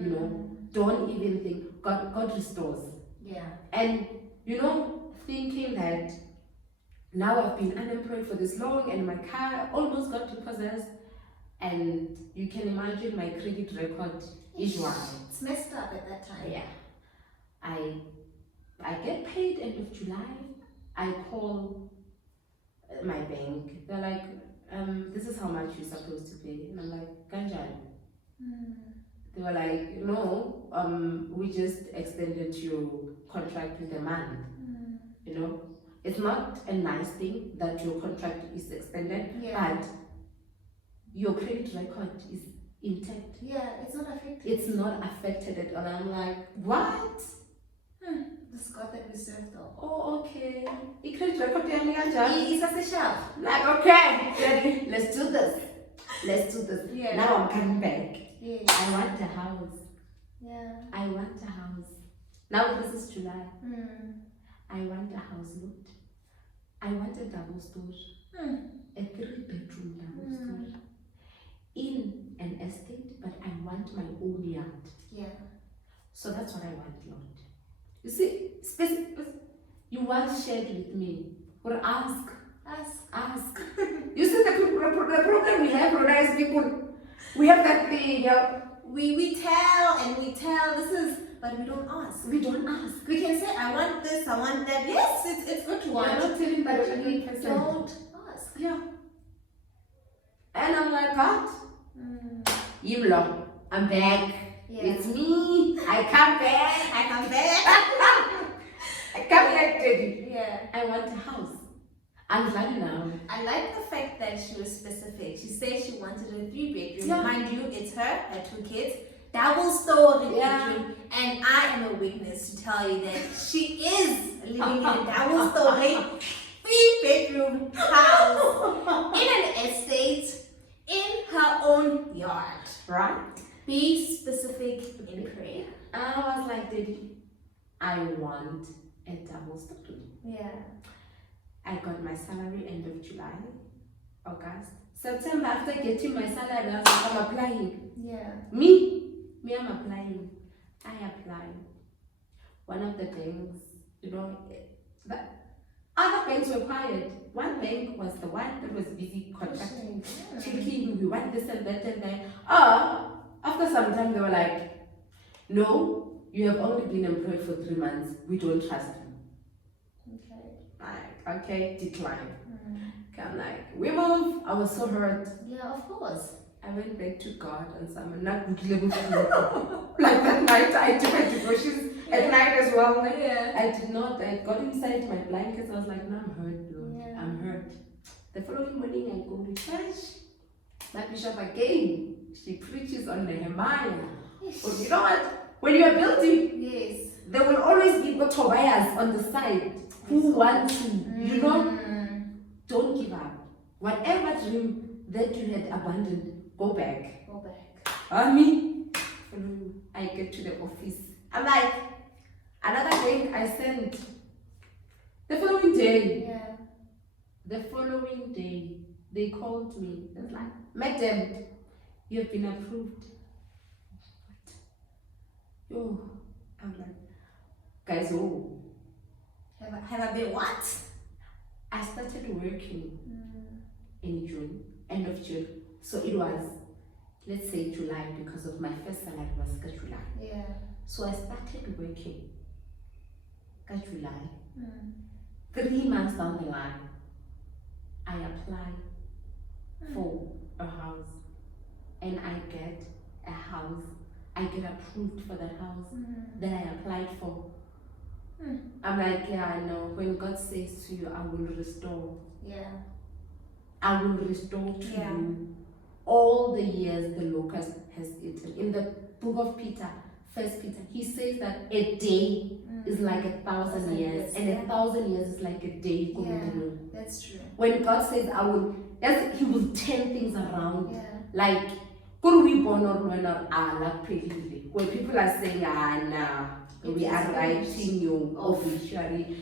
You know, don't even think. God restores. Yeah. And you know, thinking that now I've been unemployed for this long and my car almost got repossessed, and you can imagine my credit record is one. It's messed up at that time. Yeah. I get paid end of July. I call my bank. They're like, this is how much you're supposed to pay. And I'm like, Kanjan. They were like, no, we just extended your contract with a month. You know, it's not a nice thing that your contract is extended, but your credit record is intact. Yeah, it's not affected. It's not affected at all. I'm like, what? This God that we serve though. Oh, okay. The credit record He's as a shelf. like, okay, let's do this. Let's do this. Yeah. Now I'm coming back. Yeah. I want a house. Yeah. I want a house. Now this is July. I want a house lot. I want a double story. A 3-bedroom double story. In an estate, but I want my own yard. Yeah. So that's what I want, Lord. You see, you once shared with me, or ask. You see the problem we have, as people, we have that thing, we tell this is, but we don't ask. We don't ask. We can say, I want this, I want that. Yes, it's good to want. You're not telling but that we 100%. don't ask. Yeah. And I'm like, God, I'm back. Yeah. It's me. I come back. I come back, Daddy. Yeah. I want a house. I'm glad now. I like the fact that she was specific. She said she wanted a 3-bedroom. Yeah. Mind you, it's her 2 kids. double story Yeah. bedroom, and I am a witness to tell you that she is living in a double story, 3-bedroom house in an estate in her own yard. Right? Be specific in prayer. And I was like, Daddy, I want a double story. Yeah. I got my salary end of July, August, September. After getting my salary, I was like, I'm applying. Yeah. Me, I'm applying. I apply. One of the banks, the other banks were quiet. One bank was the one that was busy contracting, checking, we want this and that and that. After some time, they were like, no, you have only been employed for 3 months. We don't trust you. Okay. Like, okay, decline. I'm like, we move. I was so hurt. Yeah, of course. I went back to God and some not good level like that night I did my devotions at night as well. Like, Yeah. I did not. I got inside my blankets. I was like, no, I'm hurt, Lord. Yeah. I'm hurt. The following morning I go to church. My bishop again. She preaches on Nehemiah. But you know what? When you are building, Yes. there will always be Tobias on the side who want to, don't give up. Whatever dream that you had abandoned, go back. Go back. I get to the office. I'm like, another thing I sent. The following day, Yeah. they called me. They was like, Madam, you have been approved. What? Oh, I'm like, guys, Have I been what? I started working in June, end of June. So it was, let's say July, because of my first salary was July. Yeah. So I started working July. 3 months down the line, I apply for a house and I get a house. I get approved for that house that I applied for. I'm like, yeah, I know. When God says to you, I will restore. Yeah. I will restore to Yeah. you all the years the locust has eaten. In the book of Peter, First Peter, he says that a day is like 1,000 years, and 1,000 years is like a day. Yeah. That's true. When God says, I will, yes, he will turn things around. Yeah. Like, could we born or when where people are saying, no, we are writing you obituary.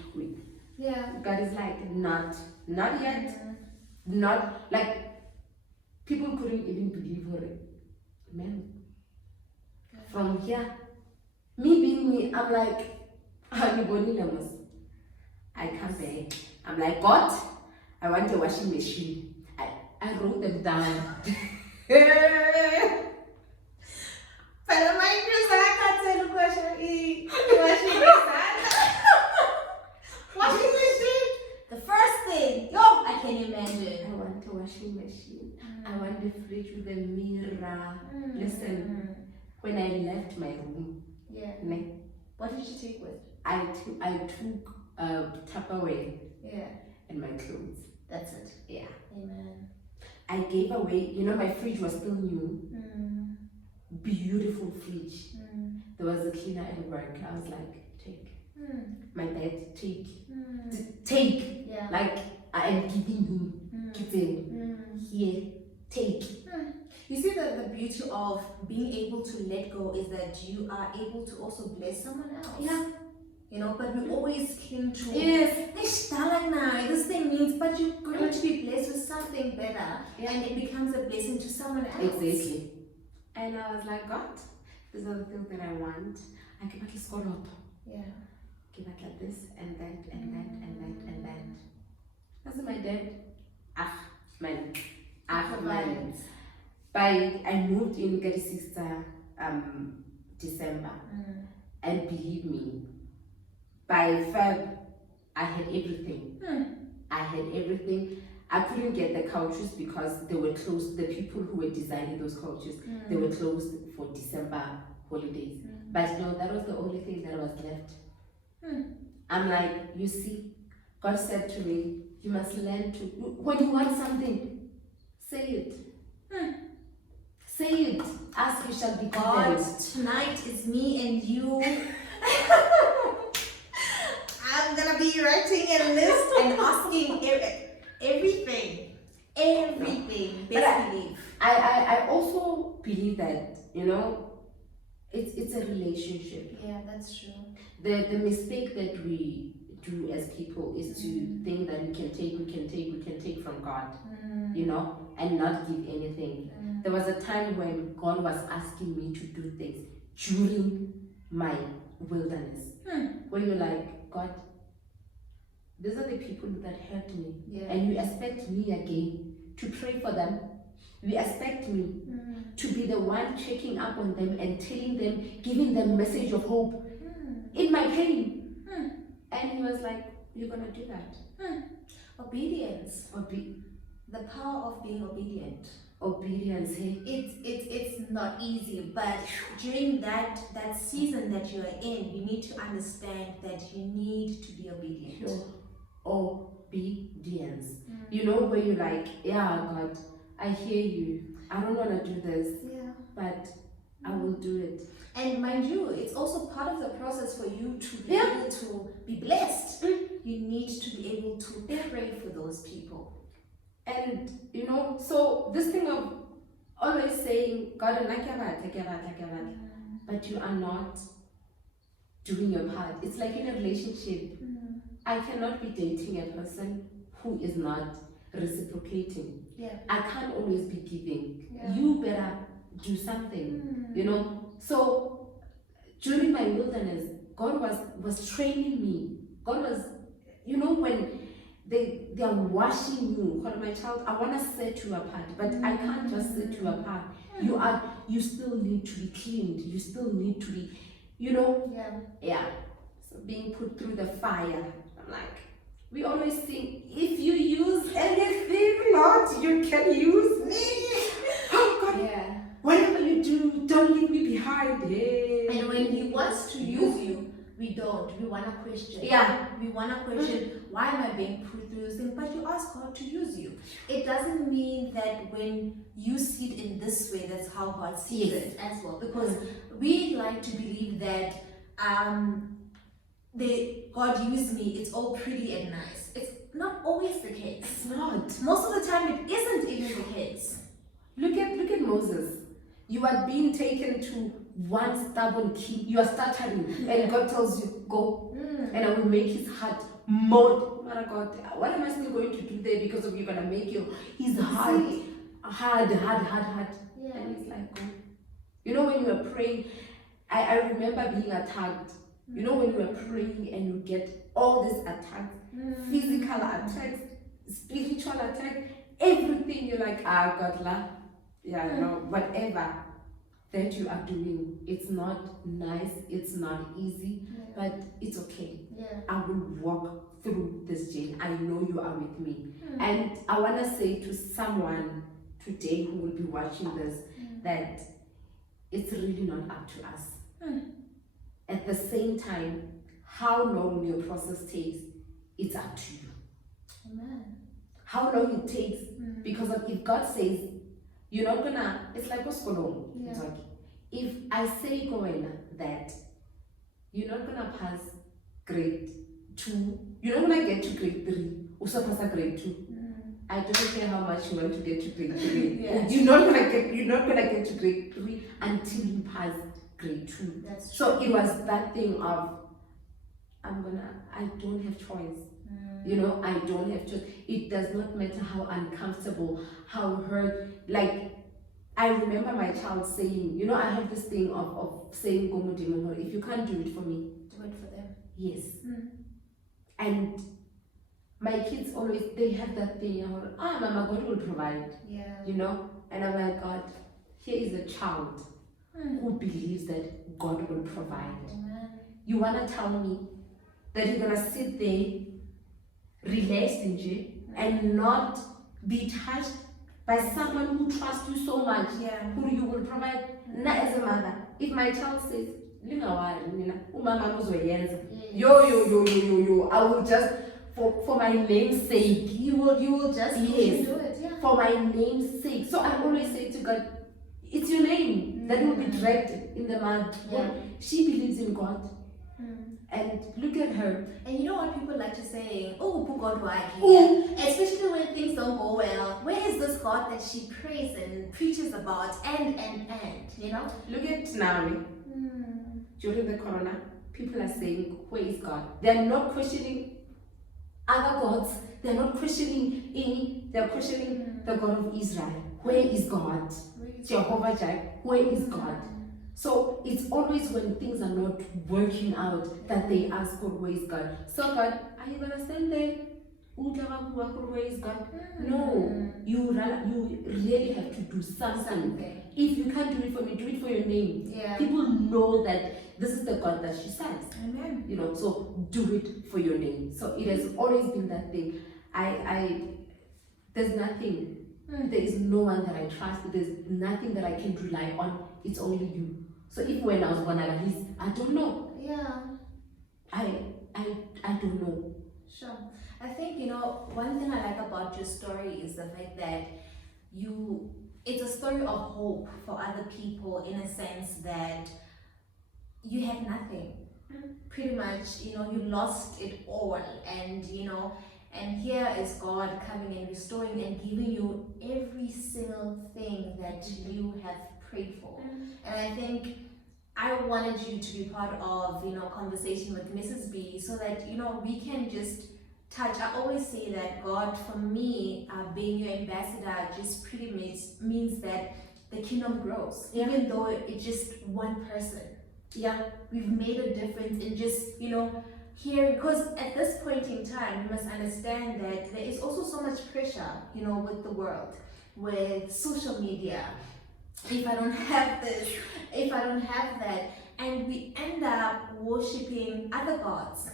Yeah. God is like, not yet. Not like people couldn't even believe her. Man, from here, me being me, I'm like, I come back. I'm like, God, I want a washing machine. I wrote them down. Pero my girls are not question. Washing machine. The first thing, I can imagine. I want a washing machine. I want a fridge with a mirror. Listen, when I left my room, Yeah. What did you take with? I took Tupperware Yeah. and my clothes. That's it. Yeah. Amen. I gave away, my fridge was still new. Beautiful fridge. There was a cleaner at work. I was like, take. My bed, take. Take. Yeah. Like, I am giving him. Kitchen. Here, take. You see the beauty of being able to let go is that you are able to also bless someone else. Yeah. But we always cling to Yes. this thing means, but you're going to be blessed with something better, Yeah. and it becomes a blessing to someone else. Exactly. And I was like, God, these are the things that I want. I can at least go up. Yeah. Give it like this and that and that and that and that. That's my dad. Man. Man. I moved in 36th December. And believe me, by Feb, I had everything. I had everything. I couldn't get the couches because they were closed. The people who were designing those couches, they were closed for December holidays. But no, that was the only thing that was left. I'm like, you see, God said to me, you must learn to, when you want something, say it. Say it. ask, you shall be God, given. tonight is me and you. I'm gonna be writing a list and asking everything. Everything. Best believe. I also believe that, it's a relationship. Yeah, that's true. The mistake that we do as people is to think that we can take from God, and not give anything. There was a time when God was asking me to do things during my wilderness, where you're like, God, these are the people that hurt me, and you expect me again to pray for them. You expect me to be the one checking up on them and telling them, giving them message of hope in my pain. And he was like, you're gonna do that. Obedience. The power of being obedient. Obedience, hey? It's not easy, but during that season that you are in, you need to understand that you need to be obedient. Obedience. Where you're like, yeah, God, I hear you. I don't want to do this, but I will do it. And mind you, it's also part of the process for you to be able to be blessed. You need to be able to pray for those people. And so this thing of always saying, God, but you are not doing your part. It's like in a relationship. I cannot be dating a person who is not reciprocating. I can't always be giving. You better do something, So during my wilderness, God was training me. God was, when they are washing you, call my child, I want to set you apart, but I can't just set you apart. You still need to be cleaned. You still need to be, So being put through the fire. I'm like, we always think, if you use anything, Lord, you can use me. Oh God, whatever you do, don't leave me behind. Yeah. And when He wants to use you, we don't. We want to question. We want to question, why am I being put through this thing? But you ask God to use you. It doesn't mean that when you see it in this way, that's how God sees it as well. Because we like to believe that God used me, it's all pretty and nice. It's not always the case. It's not. Most of the time, it isn't even the case. Look at Moses. You are being taken to one stubborn king. You are stuttering, and God tells you, go, and I will make his heart more. Oh God, what am I still going to do there because of you? Gonna make his heart hard. And he's like, go. When you were praying, I remember being attacked. When you were praying and you get all these attacks, physical attacks, spiritual attacks, everything, you're like, God, whatever that you are doing, it's not nice, it's not easy, but it's okay. I will walk through this journey. I know you are with me. And I want to say to someone today who will be watching this, that it's really not up to us. At the same time, how long your process takes, it's up to you. Amen. How long it takes, because if God says, you're not gonna, it's like what's going on. It's like, if I say, Goena, that you're not gonna pass grade 2, you're not gonna get to grade 3, also pass grade 2. I don't care how much you want to get to grade 3. You're not gonna get to grade 3 until you pass grade 2. That's true. So it was that thing of, I don't have choice. I don't have choice. It does not matter how uncomfortable, how hurt. Like, I remember my child saying, I have this thing of saying, if you can't do it for me, do it for them. Yes. And my kids always, they have that thing, Mama, God will provide. And I'm like, God, here is a child who believes that God will provide. Amen. You want to tell me that you're going to sit there, relaxed in jail, and not be touched by someone who trusts you so much, who you will provide? Not as a mother. If my child says, I will just, for my name's sake, you will just do it. For my name's sake. So I always say to God, it's your name. that will be dragged in the mud. Yeah. She believes in God. And look at her. And you know what people like to say? Oh, God, why? Oh. Especially when things don't go well. Where is this God that she prays and preaches about? And, you know? Look at Naomi. During the corona, people are saying, where is God? They're not questioning other gods. They're not questioning any. They're questioning the God of Israel. Where is God? Jehovah Jireh. Where is God? So it's always when things are not working out that they ask God, where is God? So God, are you gonna stand there? Where is God? No, you really have to do something. If you can't do it for me, do it for your name. Yeah. People know that this is the God that she serves. Amen. You know, so do it for your name. So it has always been that thing. There's nothing. There is no one that I trust. There's nothing that I can rely on. It's only you. So if when I was born at least, I don't know. Yeah. I don't know. Sure. I think, you know, one thing I like about your story is the fact that it's a story of hope for other people, in a sense that you had nothing. Pretty much, you know, you lost it all, and you know, and here is God coming and restoring and giving you every single thing that you have prayed for. And I think I wanted you to be part of, you know, conversation with Mrs. B, so that, you know, we can just touch. I always say that God, for me, being your ambassador, just pretty much means that the kingdom grows, even though it's just one person. Yeah, we've made a difference in just, you know, here, because at this point in time, we must understand that there is also so much pressure, you know, with the world, with social media. If I don't have this, if I don't have that, and we end up worshipping other gods.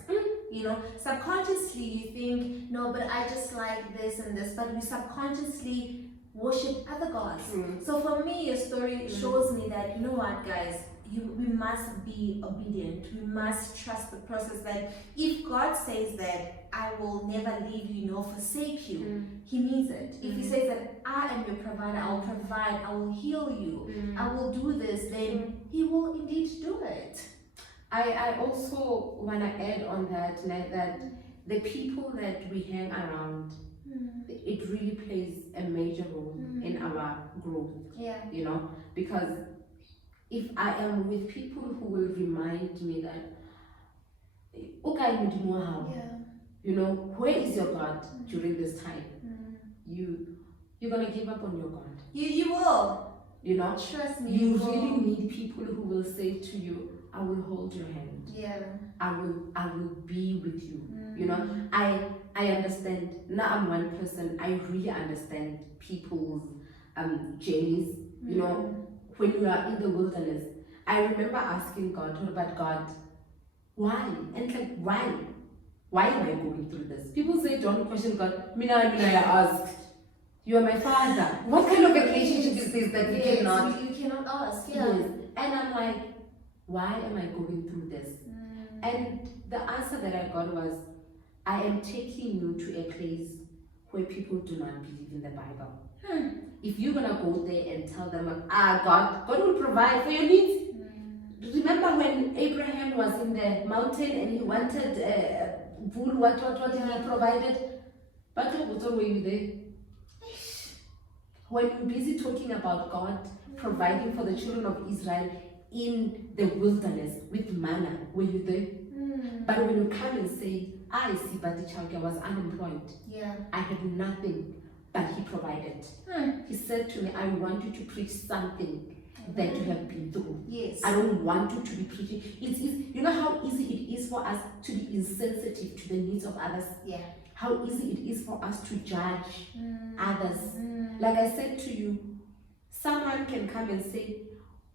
You know, subconsciously you think, no, but I just like this and this, but we subconsciously worship other gods. So for me, your story shows me that, you know what, guys, we must be obedient. We must trust the process, that if God says that I will never leave you nor forsake you, He means it. If He says that I am your provider, I will provide, I will heal you, I will do this, then He will indeed do it. I also want to add on that the people that we hang around, it really plays a major role in our growth. Yeah. You know, because if I am with people who will remind me that, you know, where is your God during this time? You're gonna give up on your God. You will. You know, trust me. You really need people who will say to you, I will hold your hand. Yeah. I will be with you. You know, I understand. Now I'm one person. I really understand people's journeys. You know, when you are in the wilderness, I remember asking God, but God, why? And like, why? Why am I going through this? People say don't question God. Mina, I ask. You are my father. What kind of relationship is this that we cannot? You cannot ask. Yeah. Yes. And I'm like, why am I going through this? And the answer that I got was, I am taking you to a place where people do not believe in the Bible. If you're gonna go there and tell them, God will provide for your needs. Remember when Abraham was in the mountain and he wanted bull, what he provided? But were you there? When you're busy talking about God providing for the children of Israel in the wilderness with manna, were you there? But when you come and say, Seipati Chowki, I was unemployed. Yeah. I had nothing, but He provided. He said to me, I want you to preach something that you have been through. Yes. I don't want you to be preaching. You know how easy it is for us to be insensitive to the needs of others? Yeah. How easy it is for us to judge others. Like I said to you, someone can come and say,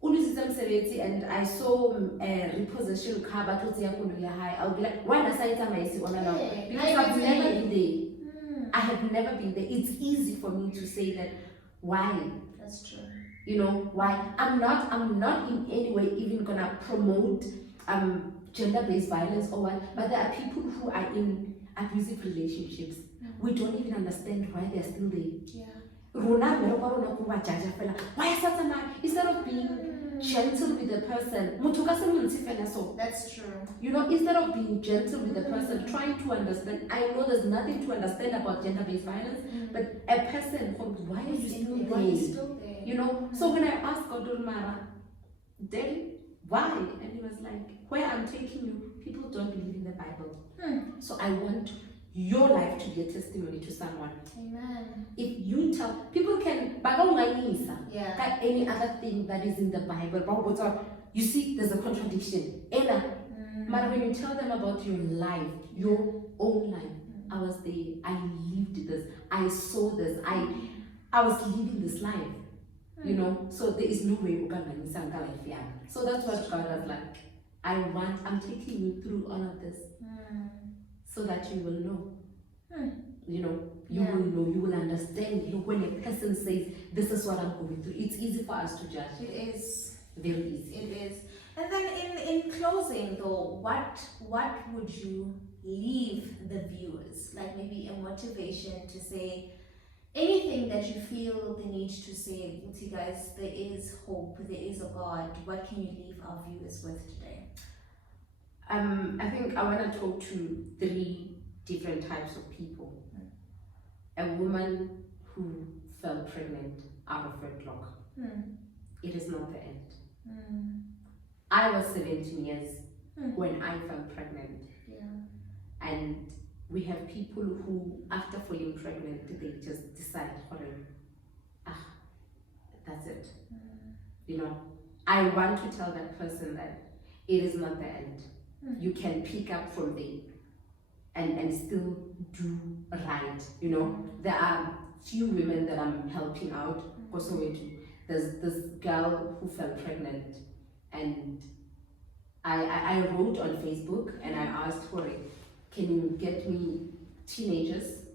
and I saw a repossession car, but I'll be like, why does I tell my because I've never been there. I have never been there. It's easy for me to say that. Why? That's true. You know why? I'm not in any way even gonna promote gender-based violence or what. But there are people who are in abusive relationships. We don't even understand why they're still there. Yeah. Why is that a man? Instead of being gentle with the person. Motho ka se mo ntshe fela so. That's true. You know, instead of being gentle with the person, trying to understand. I know there's nothing to understand about gender-based violence, but a person, why are you still Why are you there? still there? You know, so when I asked God, Mara, Daddy, why? And he was like, where I'm taking you, people don't believe in the Bible. So I want your life to be a testimony to someone. Amen. If you tell, people can, Yeah. any other thing that is in the Bible, you see, there's a contradiction. But when you tell them about your life, your own life, I was there, I lived this, I saw this, I was living this life. You know, so there is no way you can life. So that's what God was like. I'm taking you through all of this so that you will know. You know, you will know, you will understand. When a person says, this is what I'm going through, it's easy for us to judge. It is. Very easy. It is. And then in closing though, what would you leave the viewers? Like maybe a motivation to say, anything that you feel the need to say to you guys, there is hope, there is a God. What can you leave our viewers with today? I think I want to talk to 3 different types of people. A woman who fell pregnant out of wedlock. It is not the end. I was 17 years when I fell pregnant. And we have people who, after falling pregnant, they just decide, that's it. You know, I want to tell that person that it is not the end. You can pick up from there and still do right. You know, there are few women that I'm helping out. There's this girl who fell pregnant, and I wrote on Facebook and I asked for it. Can you get me teenagers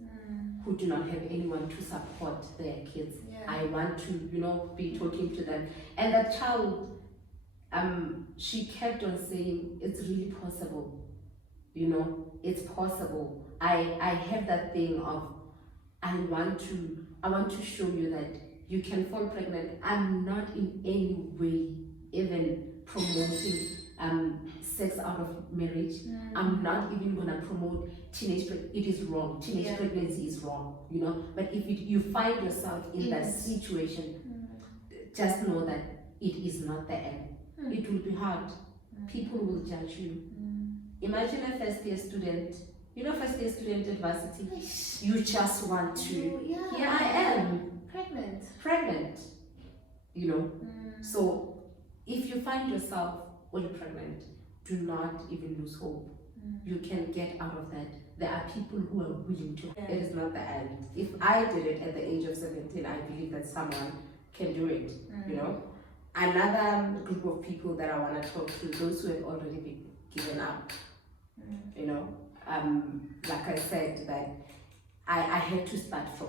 who do not have anyone to support their kids? I want to, you know, be talking to them. And that child, she kept on saying, it's really possible. You know, it's possible. I have that thing of, I want to show you that you can fall pregnant. I'm not in any way even promoting sex out of marriage. I'm not even gonna promote teenage pregnancy. It is wrong. Teenage pregnancy is wrong, you know. But if you find yourself in that situation, just know that it is not the end. It will be hard. People will judge you. Imagine a first year student. You know, first year student at varsity. You just want to. Here I am. Pregnant. You know. So if you find yourself when you're pregnant, do not even lose hope. You can get out of that. There are people who are willing to. It is not the end. If I did it at the age of 17, I believe that someone can do it. You know. Another group of people that I want to talk to, those who have already been given up. You know, like I said, that I had to start from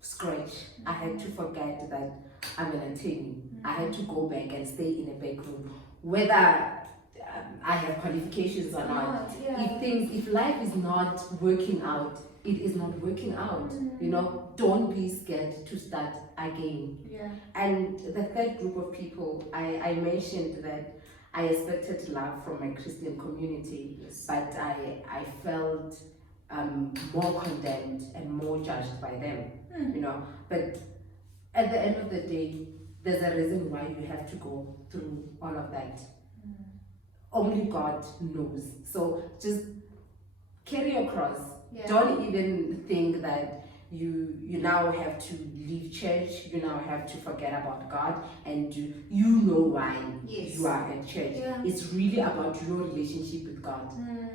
scratch. I had to forget that I'm an attorney. I had to go back and stay in a back room, whether I have qualifications or not. If life is not working out, it is not working out. You know, don't be scared to start again. And the third group of people, I mentioned that I expected love from my Christian community, but I felt more condemned and more judged by them. You know, but at the end of the day, there's a reason why you have to go through all of that. Only God knows. So just carry your cross. Don't even think that you now have to leave church, you now have to forget about God, and you know why you are at church. It's really about your relationship with God.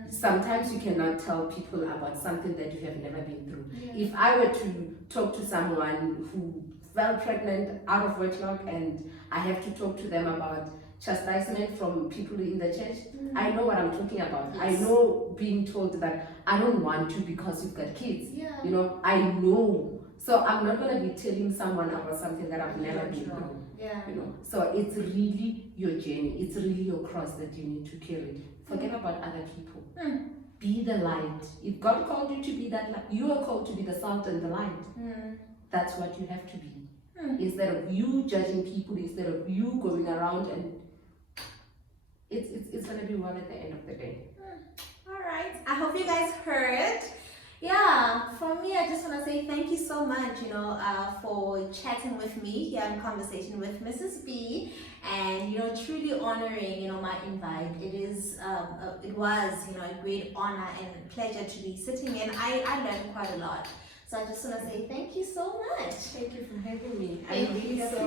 Sometimes you cannot tell people about something that you have never been through. If I were to talk to someone who fell pregnant out of wedlock and I have to talk to them about chastisement from people in the church, I know what I'm talking about. I know being told that I don't want to because you've got kids. You know, I know. So I'm not going to be telling someone about something that I've never been through. You know, so it's really your journey. It's really your cross that you need to carry. Forget about other people. Be the light. If God called you to be that light, you are called to be the salt and the light. That's what you have to be. instead of you judging people, instead of you going around, and it's gonna be well at the end of the day. All right. I hope you guys heard. Yeah, for me, I just want to say thank you so much, for chatting with me here in conversation with Mrs. B, and truly honoring, my invite. It was, a great honor and pleasure to be sitting in. I learned quite a lot, so I just want to say thank you so much. Thank you for having me. Thank I'm really you so